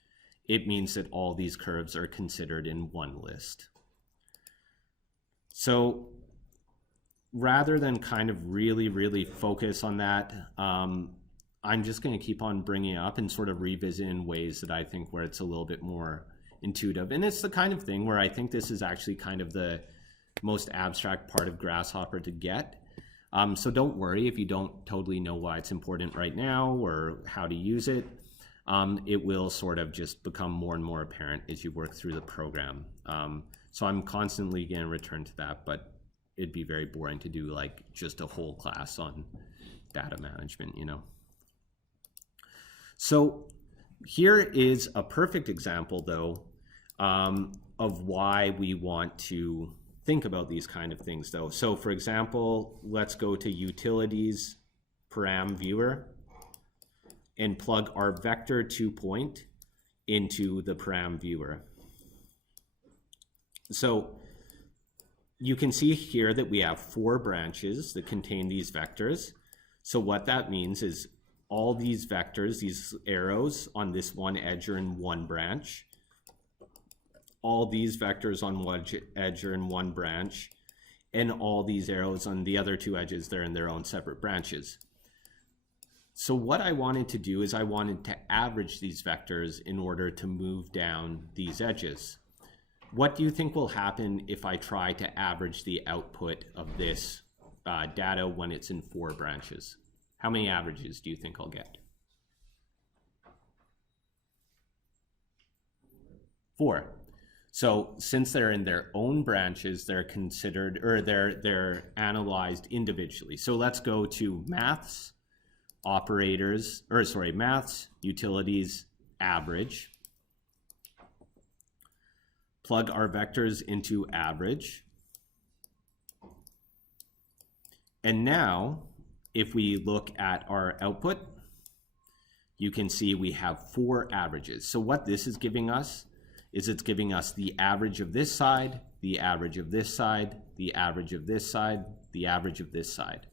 It means that all these curves are considered in one list. So rather than kind of really focus on that, I'm just going to keep on bringing it up and sort of revisit in ways that I think where it's a little bit more intuitive. And it's the kind of thing where I think this is actually kind of the most abstract part of Grasshopper to get. So don't worry if you don't totally know why it's important right now or how to use it. It will sort of just become more and more apparent as you work through the program. So I'm constantly going to return to that, but it'd be very boring to do like just a whole class on data management, you know. So here is a perfect example, though, of why we want to think about these kind of things, though. So for example, let's go to Utilities, Param Viewer, and plug our vector 2 point into the Param Viewer. So you can see here that we have 4 branches that contain these vectors. So what that means is all these vectors, these arrows on this one edge are in one branch. All these vectors on one edge are in one branch. And all these arrows on the other 2 edges, they're in their own separate branches. So what I wanted to do is I wanted to average these vectors in order to move down these edges. What do you think will happen if I try to average the output of this data when it's in 4 branches? How many averages do you think I'll get? 4. So since they're in their own branches, they're considered, or they're analyzed individually. So let's go to maths, operators, or sorry, maths, utilities, average. Plug our vectors into average. And now, if we look at our output, you can see we have 4 averages. So what this is giving us is it's giving us the average of this side, the average of this side, the average of this side, the average of this side.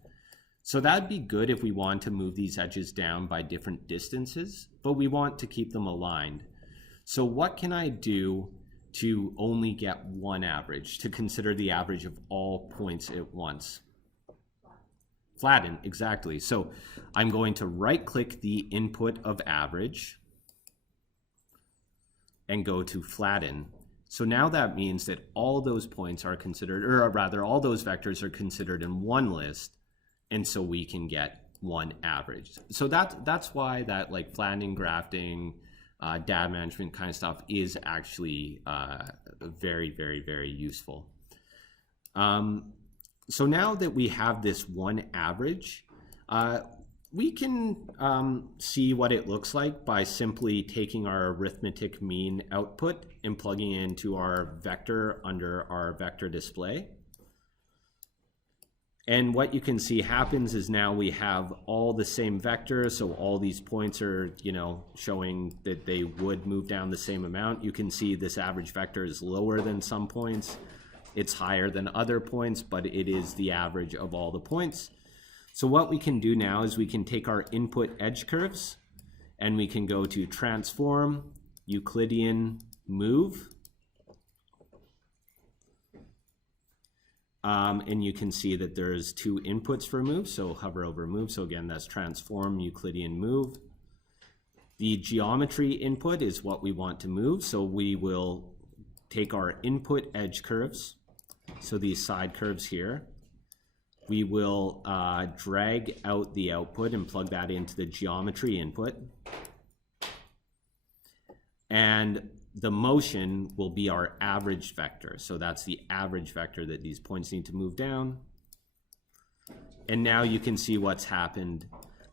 So that'd be good if we want to move these edges down by different distances, but we want to keep them aligned. So what can I do to only get one average, to consider the average of all points at once? Flatten, exactly. So I'm going to right-click the input of average and go to flatten. So now that means that all those points are considered, or rather all those vectors are considered in one list, and so we can get one average. So that's why that like flattening, grafting, data management kind of stuff is actually very, very, very useful. So now that we have this one average, we can see what it looks like by simply taking our arithmetic mean output and plugging it into our vector under our vector display. And what you can see happens is now we have all the same vector, so all these points are, you know, showing that they would move down the same amount. You can see this average vector is lower than some points. It's higher than other points, but it is the average of all the points. So what we can do now is we can take our input edge curves and we can go to transform, Euclidean move. And you can see that there's 2 inputs for move, so hover over move. So again, that's transform, Euclidean move. The geometry input is what we want to move, so we will take our input edge curves, so these side curves here. We will drag out the output and plug that into the geometry input. And the motion will be our average vector. So that's the average vector that these points need to move down. And now you can see what's happened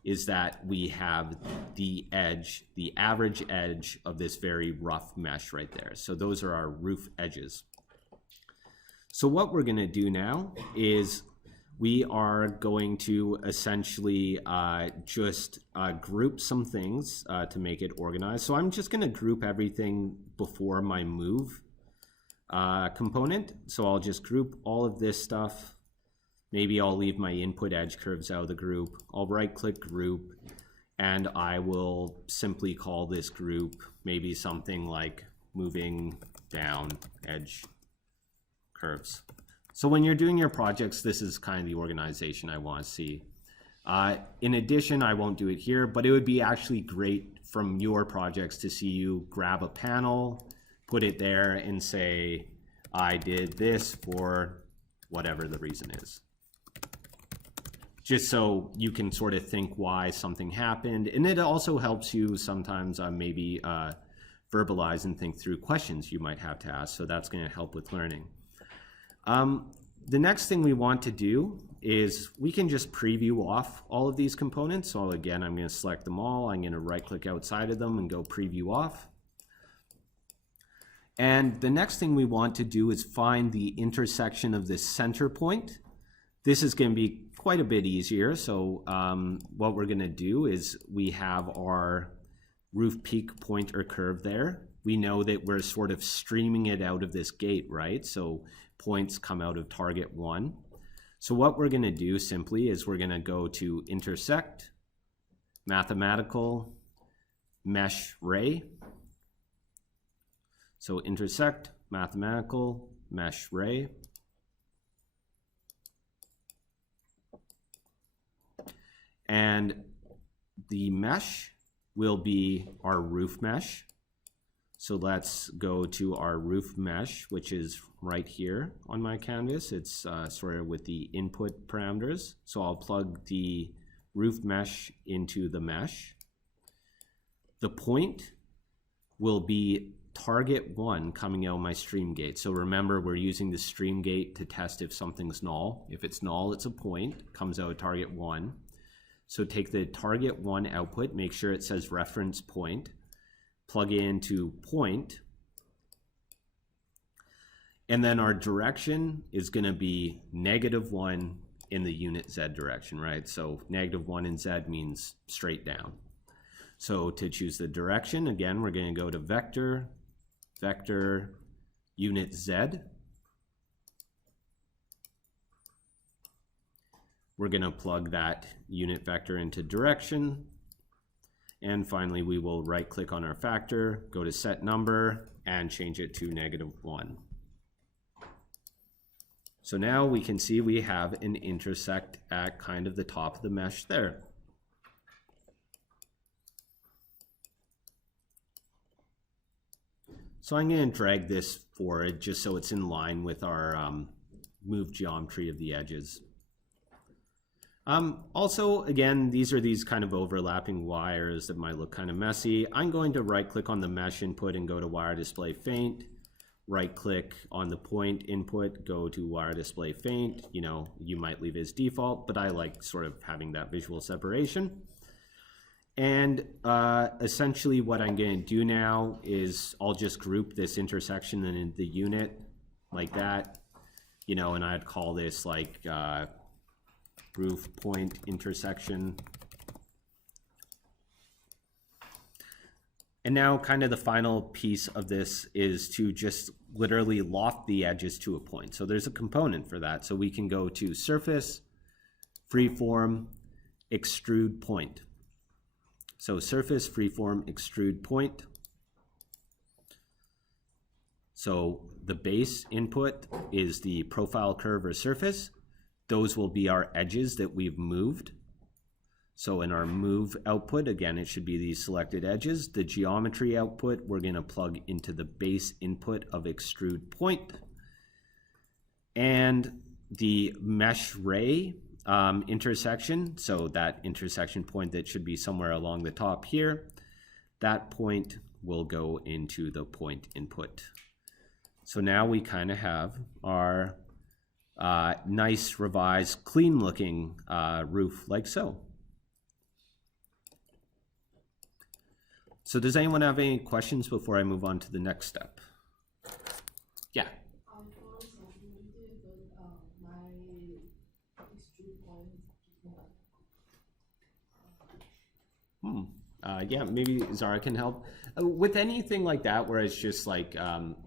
is that we have the edge, the average edge of this very rough mesh right there. So those are our roof edges. So what we're gonna do now is we are going to essentially just group some things to make it organized. So I'm just going to group everything before my move component. So I'll just group all of this stuff. Maybe I'll leave my input edge curves out of the group. I'll right-click group, and I will simply call this group maybe something like moving down edge curves. So when you're doing your projects, this is kind of the organization I want to see. In addition, I won't do it here, but it would be actually great from your projects to see you grab a panel, put it there and say, I did this for whatever the reason is. Just so you can sort of think why something happened. And it also helps you sometimes maybe verbalize and think through questions you might have to ask. So that's going to help with learning. The next thing we want to do is we can just preview off all of these components. So again, I'm going to select them all. I'm going to right click outside of them and go preview off. And the next thing we want to do is find the intersection of this center point. This is going to be quite a bit easier. So what we're going to do is we have our roof peak pointer curve there. We know that we're sort of streaming it out of this gate, right? So points come out of target 1. So what we're going to do simply is we're going to go to intersect, mathematical, mesh ray. So intersect, mathematical, mesh ray. And the mesh will be our roof mesh. So let's go to our roof mesh, which is right here on my canvas. It's sort of with the input parameters. So I'll plug the roof mesh into the mesh. The point will be target 1 coming out of my stream gate. So remember, we're using the stream gate to test if something's null. If it's null, it's a point, comes out of target 1. So take the target 1 output, make sure it says reference point, plug into point, and then our direction is going to be -1 in the unit Z direction, right? So -1 in Z means straight down. So to choose the direction, again, we're going to go to vector, vector, unit Z. We're going to plug that unit vector into direction. And finally, we will right click on our factor, go to set number, and change it to -1. So now we can see we have an intersect at kind of the top of the mesh there. So I'm going to drag this forward just so it's in line with our move geometry of the edges. Also, again, these are these kind of overlapping wires that might look kind of messy. I'm going to right click on the mesh input and go to wire display faint. Right click on the point input, go to wire display faint. You know, you might leave it as default, but I like sort of having that visual separation. And essentially what I'm going to do now is I'll just group this intersection in the unit like that, you know, and I'd call this like roof point intersection. And now kind of the final piece of this is to just literally loft the edges to a point. So there's a component for that. So we can go to surface, freeform, extrude point. So surface, freeform, extrude point. So the base input is the profile curve or surface. Those will be our edges that we've moved. So in our move output, again, it should be these selected edges. The geometry output, we're going to plug into the base input of extrude point. And the mesh ray intersection, so that intersection point that should be somewhere along the top here, that point will go into the point input. So now we kind of have our nice, revised, clean looking roof like so. So does anyone have any questions before I move on to the next step? Yeah. Yeah, maybe Zara can help. With anything like that where it's just like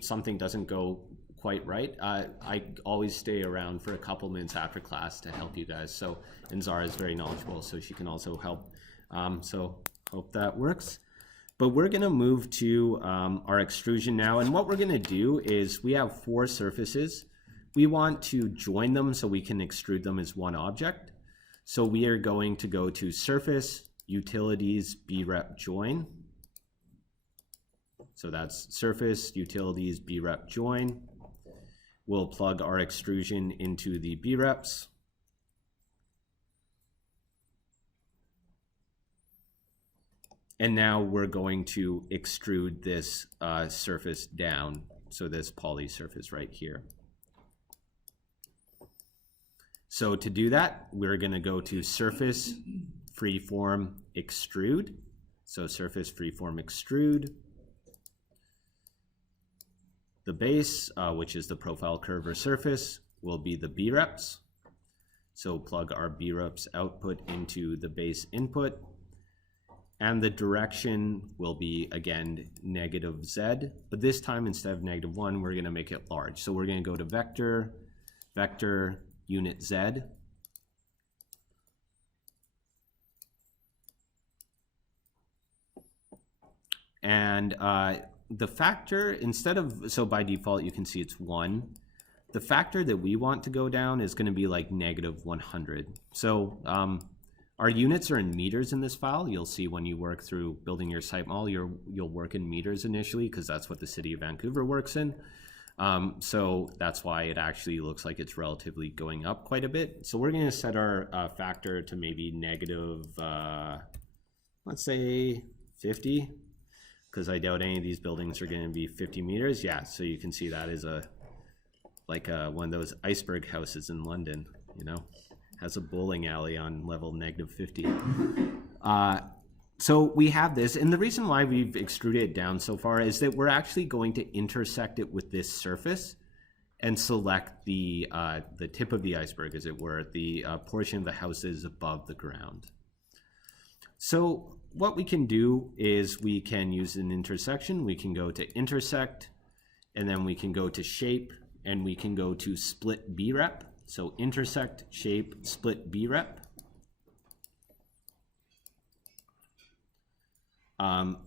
something doesn't go quite right, I always stay around for a couple minutes after class to help you guys. So, and Zara is very knowledgeable, so she can also help. So hope that works. But we're going to move to our extrusion now. And what we're going to do is we have 4 surfaces. We want to join them so we can extrude them as one object. So we are going to go to surface, utilities, brep join. So that's surface, utilities, brep join. We'll plug our extrusion into the breps. And now we're going to extrude this surface down. So this poly surface right here. So to do that, we're going to go to surface, freeform, extrude. So surface, freeform, extrude. The base, which is the profile curve or surface, will be the breps. So plug our breps output into the base input. And the direction will be, again, -Z. But this time, instead of -1, we're going to make it large. So we're going to go to vector, vector, unit Z. And the factor, instead of, so by default, you can see it's 1. The factor that we want to go down is going to be like -100. So our units are in meters in this file. You'll see when you work through building your site model, you'll work in meters initially because that's what the city of Vancouver works in. So that's why it actually looks like it's relatively going up quite a bit. So we're going to set our factor to maybe negative, let's say 50, because I doubt any of these buildings are going to be 50 meters. Yeah, so you can see that is like one of those iceberg houses in London, you know. has a bowling alley on level -50. So we have this, and the reason why we've extruded it down so far is that we're actually going to intersect it with this surface and select the tip of the iceberg, as it were, the portion of the house that is above the ground. So what we can do is we can use an intersection. We can go to intersect, and then we can go to shape, and we can go to split B-rep. So intersect, shape, split B-rep.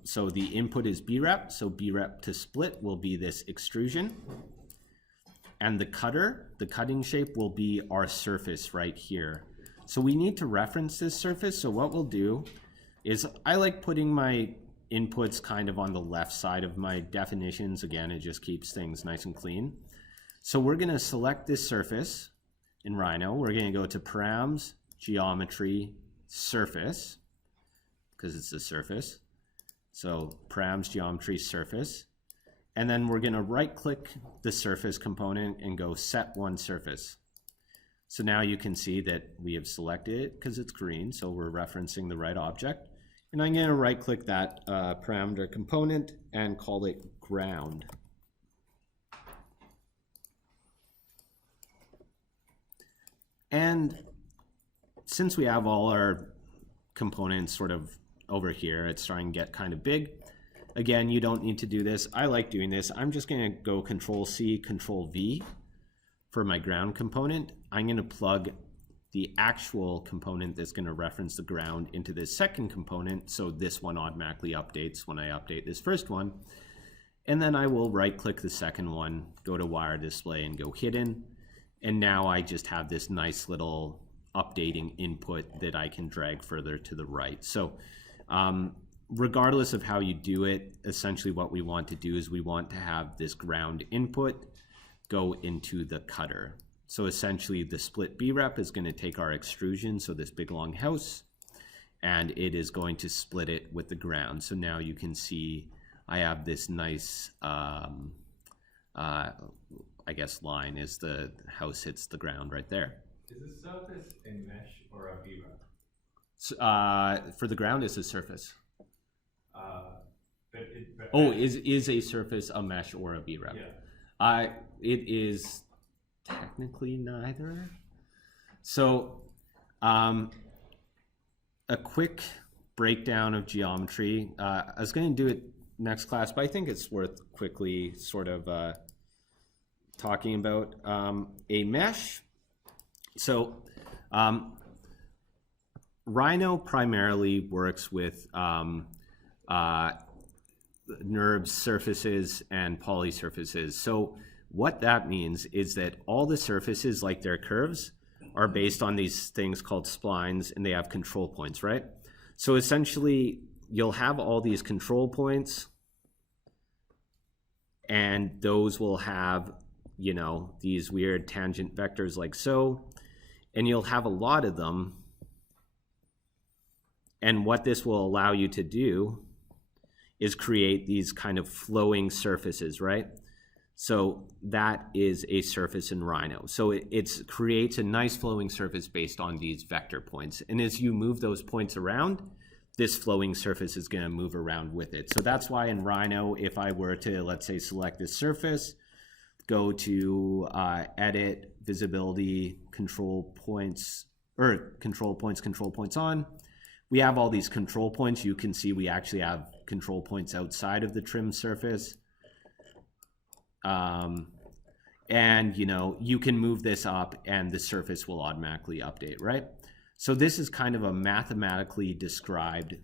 So the input is B-rep, so B-rep to split will be this extrusion. And the cutter, the cutting shape, will be our surface right here. So we need to reference this surface. So what we'll do is I like putting my inputs kind of on the left side of my definitions. Again, it just keeps things nice and clean. So we're going to select this surface in Rhino. We're going to go to params, geometry, surface, because it's the surface. So params, geometry, surface. And then we're going to right click the surface component and go set one surface. So now you can see that we have selected it because it's green, so we're referencing the right object. And I'm going to right click that parameter component and call it ground. And since we have all our components sort of over here, it's starting to get kind of big. Again, you don't need to do this. I like doing this. I'm just going to go Control-C, Control-V for my ground component. I'm going to plug the actual component that's going to reference the ground into this second component, so this one automatically updates when I update this first one. And then I will right-click the second one, go to Wire Display, and go Hidden. And now I just have this nice little updating input that I can drag further to the right. So regardless of how you do it, essentially what we want to do is we want to have this ground input go into the cutter. So essentially the split B-rep is going to take our extrusion, so this big long house, and it is going to split it with the ground. So now you can see I have this nice, I guess, line as the house hits the ground right there. Is the surface a mesh or a B-rep? So, for the ground, it's a surface. But Oh, is a surface a mesh or a B-rep? Yeah. It is technically neither. So a quick breakdown of geometry. I was going to do it next class, but I think it's worth quickly sort of talking about a mesh. So Rhino primarily works with NURBS surfaces and poly surfaces. So what that means is that all the surfaces, like their curves, are based on these things called splines, and they have control points, right? So essentially, you'll have all these control points, and those will have, you know, these weird tangent vectors like so, and you'll have a lot of them. And what this will allow you to do is create these kind of flowing surfaces, right? So that is a surface in Rhino. So it creates a nice flowing surface based on these vector points. And as you move those points around, this flowing surface is going to move around with it. So that's why in Rhino, if I were to, let's say, select this surface, go to Edit, Visibility, Control Points, or Control Points on, we have all these control points. You can see we actually have control points outside of the trim surface. And you know, you can move this up and the surface will automatically update, right? So this is kind of a mathematically described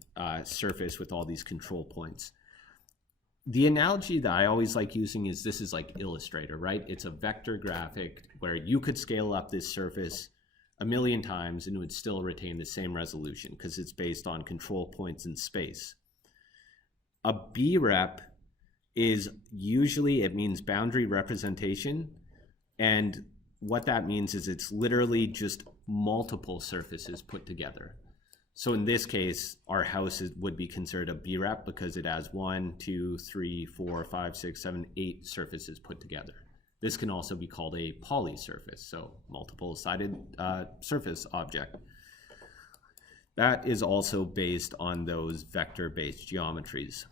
surface with all these control points. The analogy that I always like using is this is like Illustrator, right? It's a vector graphic where you could scale up this surface 1,000,000 times and it would still retain the same resolution because it's based on control points in space. A B-rep is usually, it means boundary representation, and what that means is it's literally just multiple surfaces put together. So in this case, our house would be considered a B-rep because it has 1, 2, 3, 4, 5, 6, 7, 8 surfaces put together. This can also be called a polysurface, so multiple-sided surface object. That is also based on those vector-based geometries.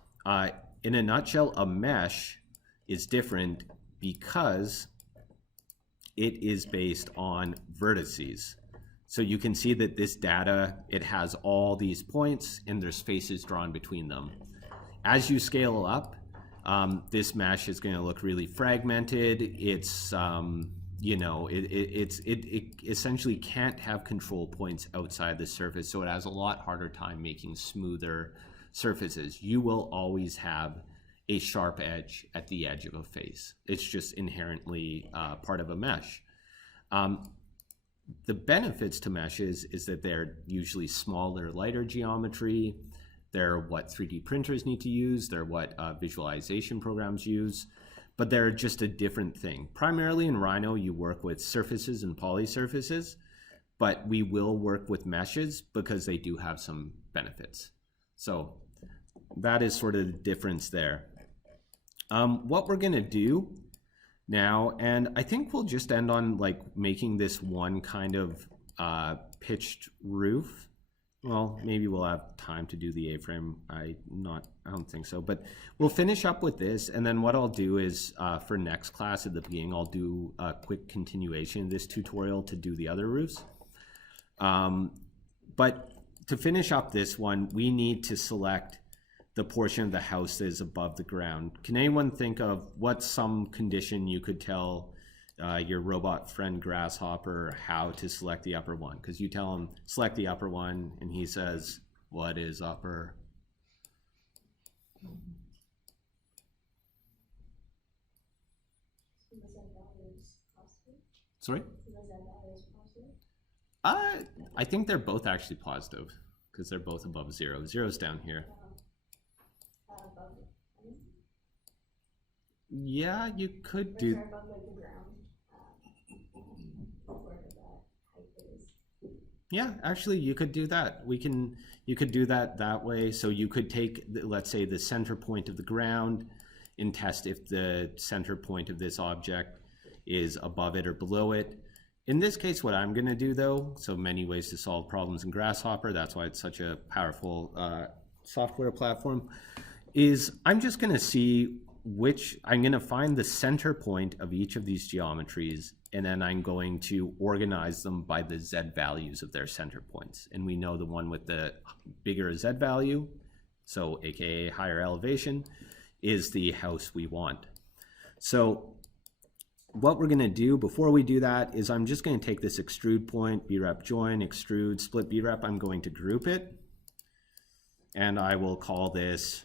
In a nutshell, a mesh is different because it is based on vertices. So you can see that this data, it has all these points and there's faces drawn between them. As you scale up, this mesh is going to look really fragmented. It's, you know, it essentially can't have control points outside the surface, so it has a lot harder time making smoother surfaces. You will always have a sharp edge at the edge of a face. It's just inherently part of a mesh. The benefits to meshes is that they're usually smaller, lighter geometry. They're what 3D printers need to use. They're what visualization programs use. But they're just a different thing. Primarily in Rhino, you work with surfaces and polysurfaces, but we will work with meshes because they do have some benefits. So that is sort of the difference there. What we're gonna do now, and I think we'll just end on like making this one kind of pitched roof. Well, maybe we'll have time to do the A-frame. I don't think so, but we'll finish up with this. And then what I'll do is for next class at the beginning, I'll do a quick continuation of this tutorial to do the other roofs. But to finish up this one, we need to select the portion of the house that is above the ground. Can anyone think of what's some condition you could tell your robot friend Grasshopper how to select the upper one? Because you tell him select the upper one and he says, what is upper? Sorry? I think they're both actually positive because they're both above 0. 0's down here. Yeah, you could do. Yeah, actually, you could do that. You could do that way. So you could take, let's say, the center point of the ground and test if the center point of this object is above it or below it. In this case, what I'm going to do, though, so many ways to solve problems in Grasshopper, that's why it's such a powerful software platform, is I'm just going to see I'm going to find the center point of each of these geometries, and then I'm going to organize them by the Z values of their center points. And we know the one with the bigger Z value, so AKA higher elevation, is the house we want. So what we're going to do before we do that is I'm just going to take this extrude point, brep join, extrude, split brep. I'm going to group it, and I will call this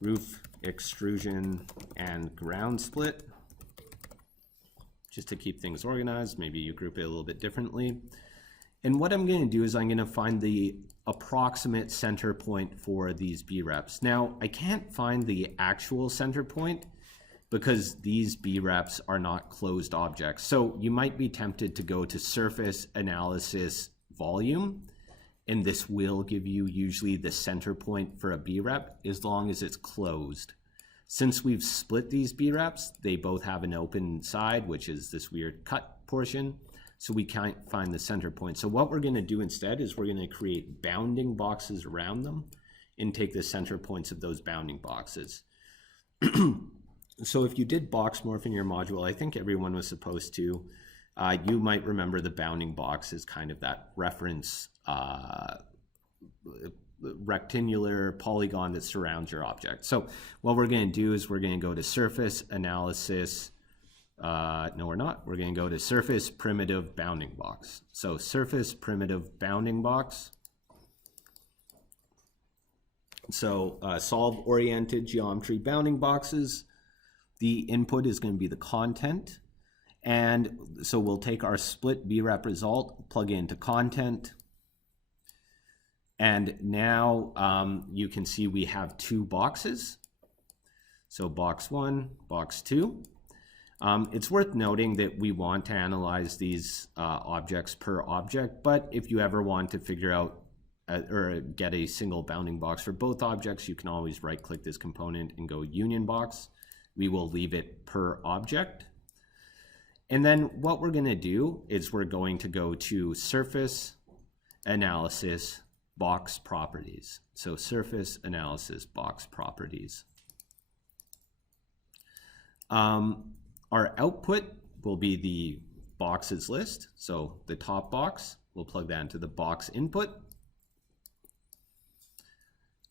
roof extrusion and ground split, just to keep things organized. Maybe you group it a little bit differently. And what I'm going to do is I'm going to find the approximate center point for these B-reps. Now, I can't find the actual center point because these B-reps are not closed objects. So you might be tempted to go to surface analysis volume, and this will give you usually the center point for a B-rep as long as it's closed. Since we've split these B-reps, they both have an open side, which is this weird cut portion, so we can't find the center point. So what we're going to do instead is we're going to create bounding boxes around them and take the center points of those bounding boxes. So if you did box morph in your module, I think everyone was supposed to, you might remember the bounding box is kind of that reference rectangular polygon that surrounds your object. So what we're going to do is we're going to go to surface analysis. No, we're not. We're going to go to surface primitive bounding box. So surface primitive bounding box. So solve oriented geometry bounding boxes. The input is going to be the content. And so we'll take our split B-rep result, plug it into content. And now you can see we have two boxes. So box 1, box 2. It's worth noting that we want to analyze these objects per object, but if you ever want to figure out or get a single bounding box for both objects, you can always right-click this component and go union box. we will leave it per object. And then what we're going to do is we're going to go to surface analysis, box properties. So surface analysis, box properties. Our output will be the boxes list. So the top box, we'll plug that into the box input.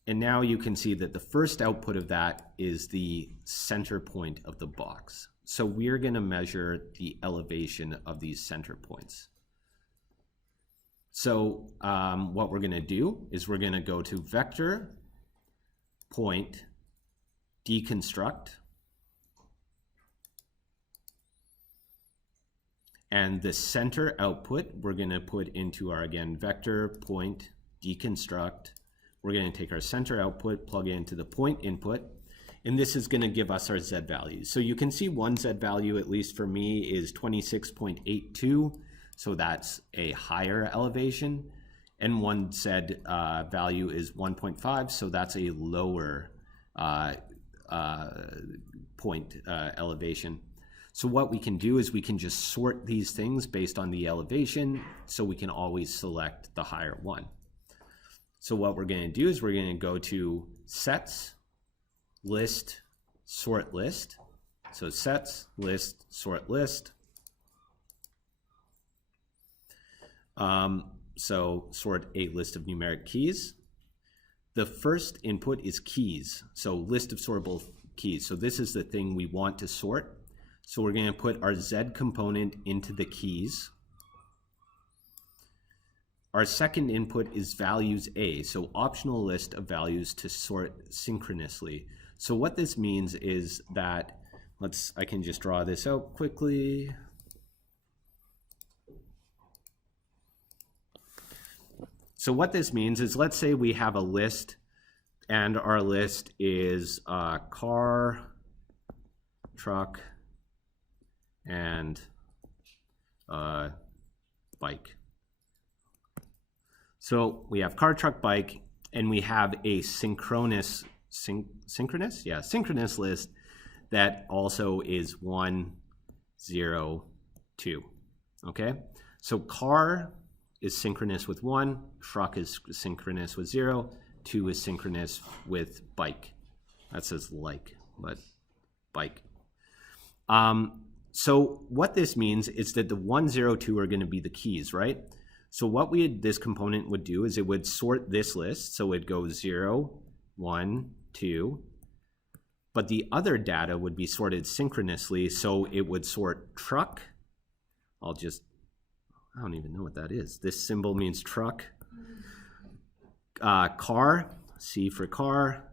And now you can see that the first output of that is the center point of the box. So we're going to measure the elevation of these center points. So what we're going to do is we're going to go to vector, point, deconstruct, and the center output we're going to put into our, again, vector, point, deconstruct. We're going to take our center output, plug it into the point input, and this is going to give us our Z values. So you can see one Z value, at least for me, is 26.82. So that's a higher elevation. And one Z value is 1.5. So that's a lower point elevation. So what we can do is we can just sort these things based on the elevation. So we can always select the higher one. So what we're going to do is we're going to go to sets, list, sort list. So sets, list, sort list. So sort a list of numeric keys. The first input is keys. So list of sortable keys. So this is the thing we want to sort. So we're going to put our Z component into the keys. Our second input is values A, so optional list of values to sort synchronously. So what this means is that, I can just draw this out quickly. So what this means is, let's say we have a list and our list is car, truck, and bike. So we have car, truck, bike, and we have a synchronous list that also is 1, 0, 2. Okay, so car is synchronous with 1, truck is synchronous with 0, 2 is synchronous with bike. That says like, but bike. So what this means is that the 1, 0, 2 are going to be the keys, right? So what this component would do is it would sort this list. So it goes 0, 1, 2. But the other data would be sorted synchronously. So it would sort truck. I don't even know what that is. This symbol means truck. Car, C for car,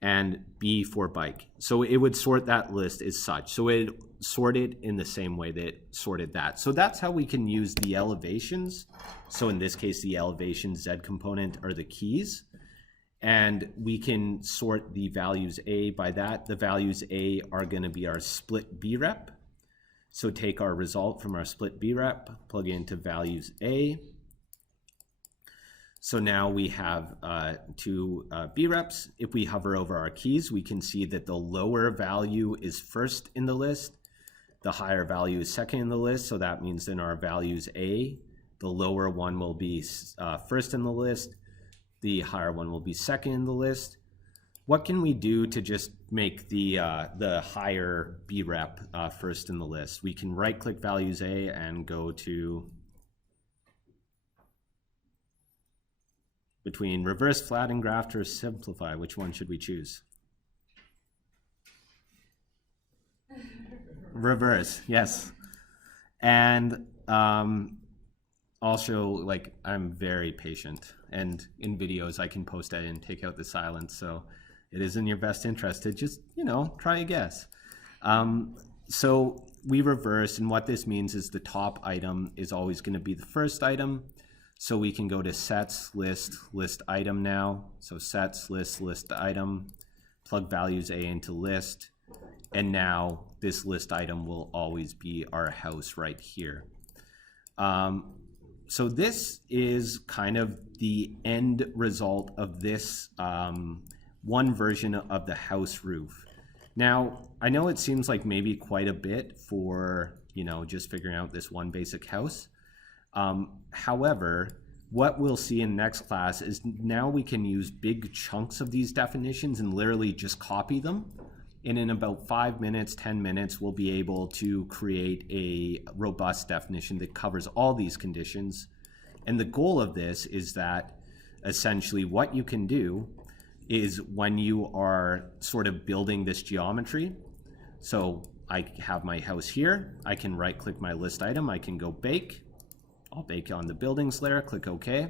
and B for bike. So it would sort that list as such. So it sorted in the same way that it sorted that. So that's how we can use the elevations. So in this case, the elevation Z component are the keys. And we can sort the values A by that. The values A are going to be our split B rep. So take our result from our split B rep, plug it into values A. So now we have two B reps. If we hover over our keys, we can see that the lower value is first in the list. The higher value is second in the list. So that means in our values A, the lower one will be first in the list. The higher one will be second in the list. What can we do to just make the higher B rep first in the list? We can right click values A and go to between reverse, flatten, graft, or simplify. Which one should we choose? Reverse, yes. And I'll show, I'm very patient. And in videos, I can post that and take out the silence. So it is in your best interest to just, try a guess. So we reverse, and what this means is the top item is always going to be the first item. So we can go to sets, list, list item now. So sets, list, list item, plug values A into list. And now this list item will always be our house right here. So this is kind of the end result of this one version of the house roof. Now, I know it seems like maybe quite a bit for, you know, just figuring out this one basic house. However, what we'll see in next class is now we can use big chunks of these definitions and literally just copy them. And in about 5 minutes, 10 minutes, we'll be able to create a robust definition that covers all these conditions. And the goal of this is that essentially what you can do is when you are sort of building this geometry, so I have my house here, I can right click my list item, I can go bake. I'll bake on the buildings layer, click OK.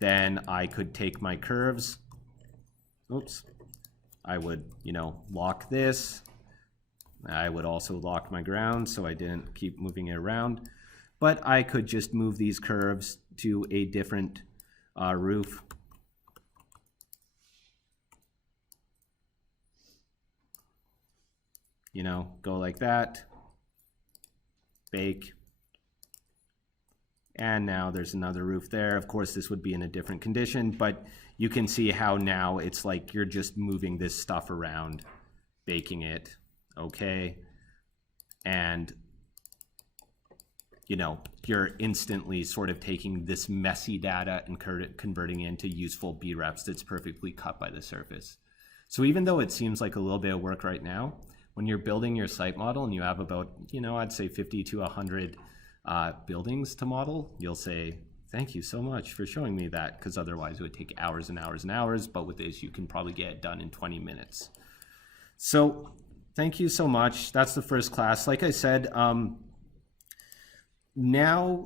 Then I could take my curves. Oops. I would, you know, lock this. I would also lock my ground so I didn't keep moving it around. But I could just move these curves to a different roof. You know, go like that. Bake. And now there's another roof there. Of course, this would be in a different condition, but you can see how now it's like you're just moving this stuff around, baking it, okay? And, you know, you're instantly sort of taking this messy data and converting it into useful B-reps that's perfectly cut by the surface. So even though it seems like a little bit of work right now, when you're building your site model and you have about, you know, I'd say 50 to 100 buildings to model, you'll say, thank you so much for showing me that, because otherwise it would take hours and hours and hours, but with this you can probably get it done in 20 minutes. So thank you so much. That's the first class. Like I said, now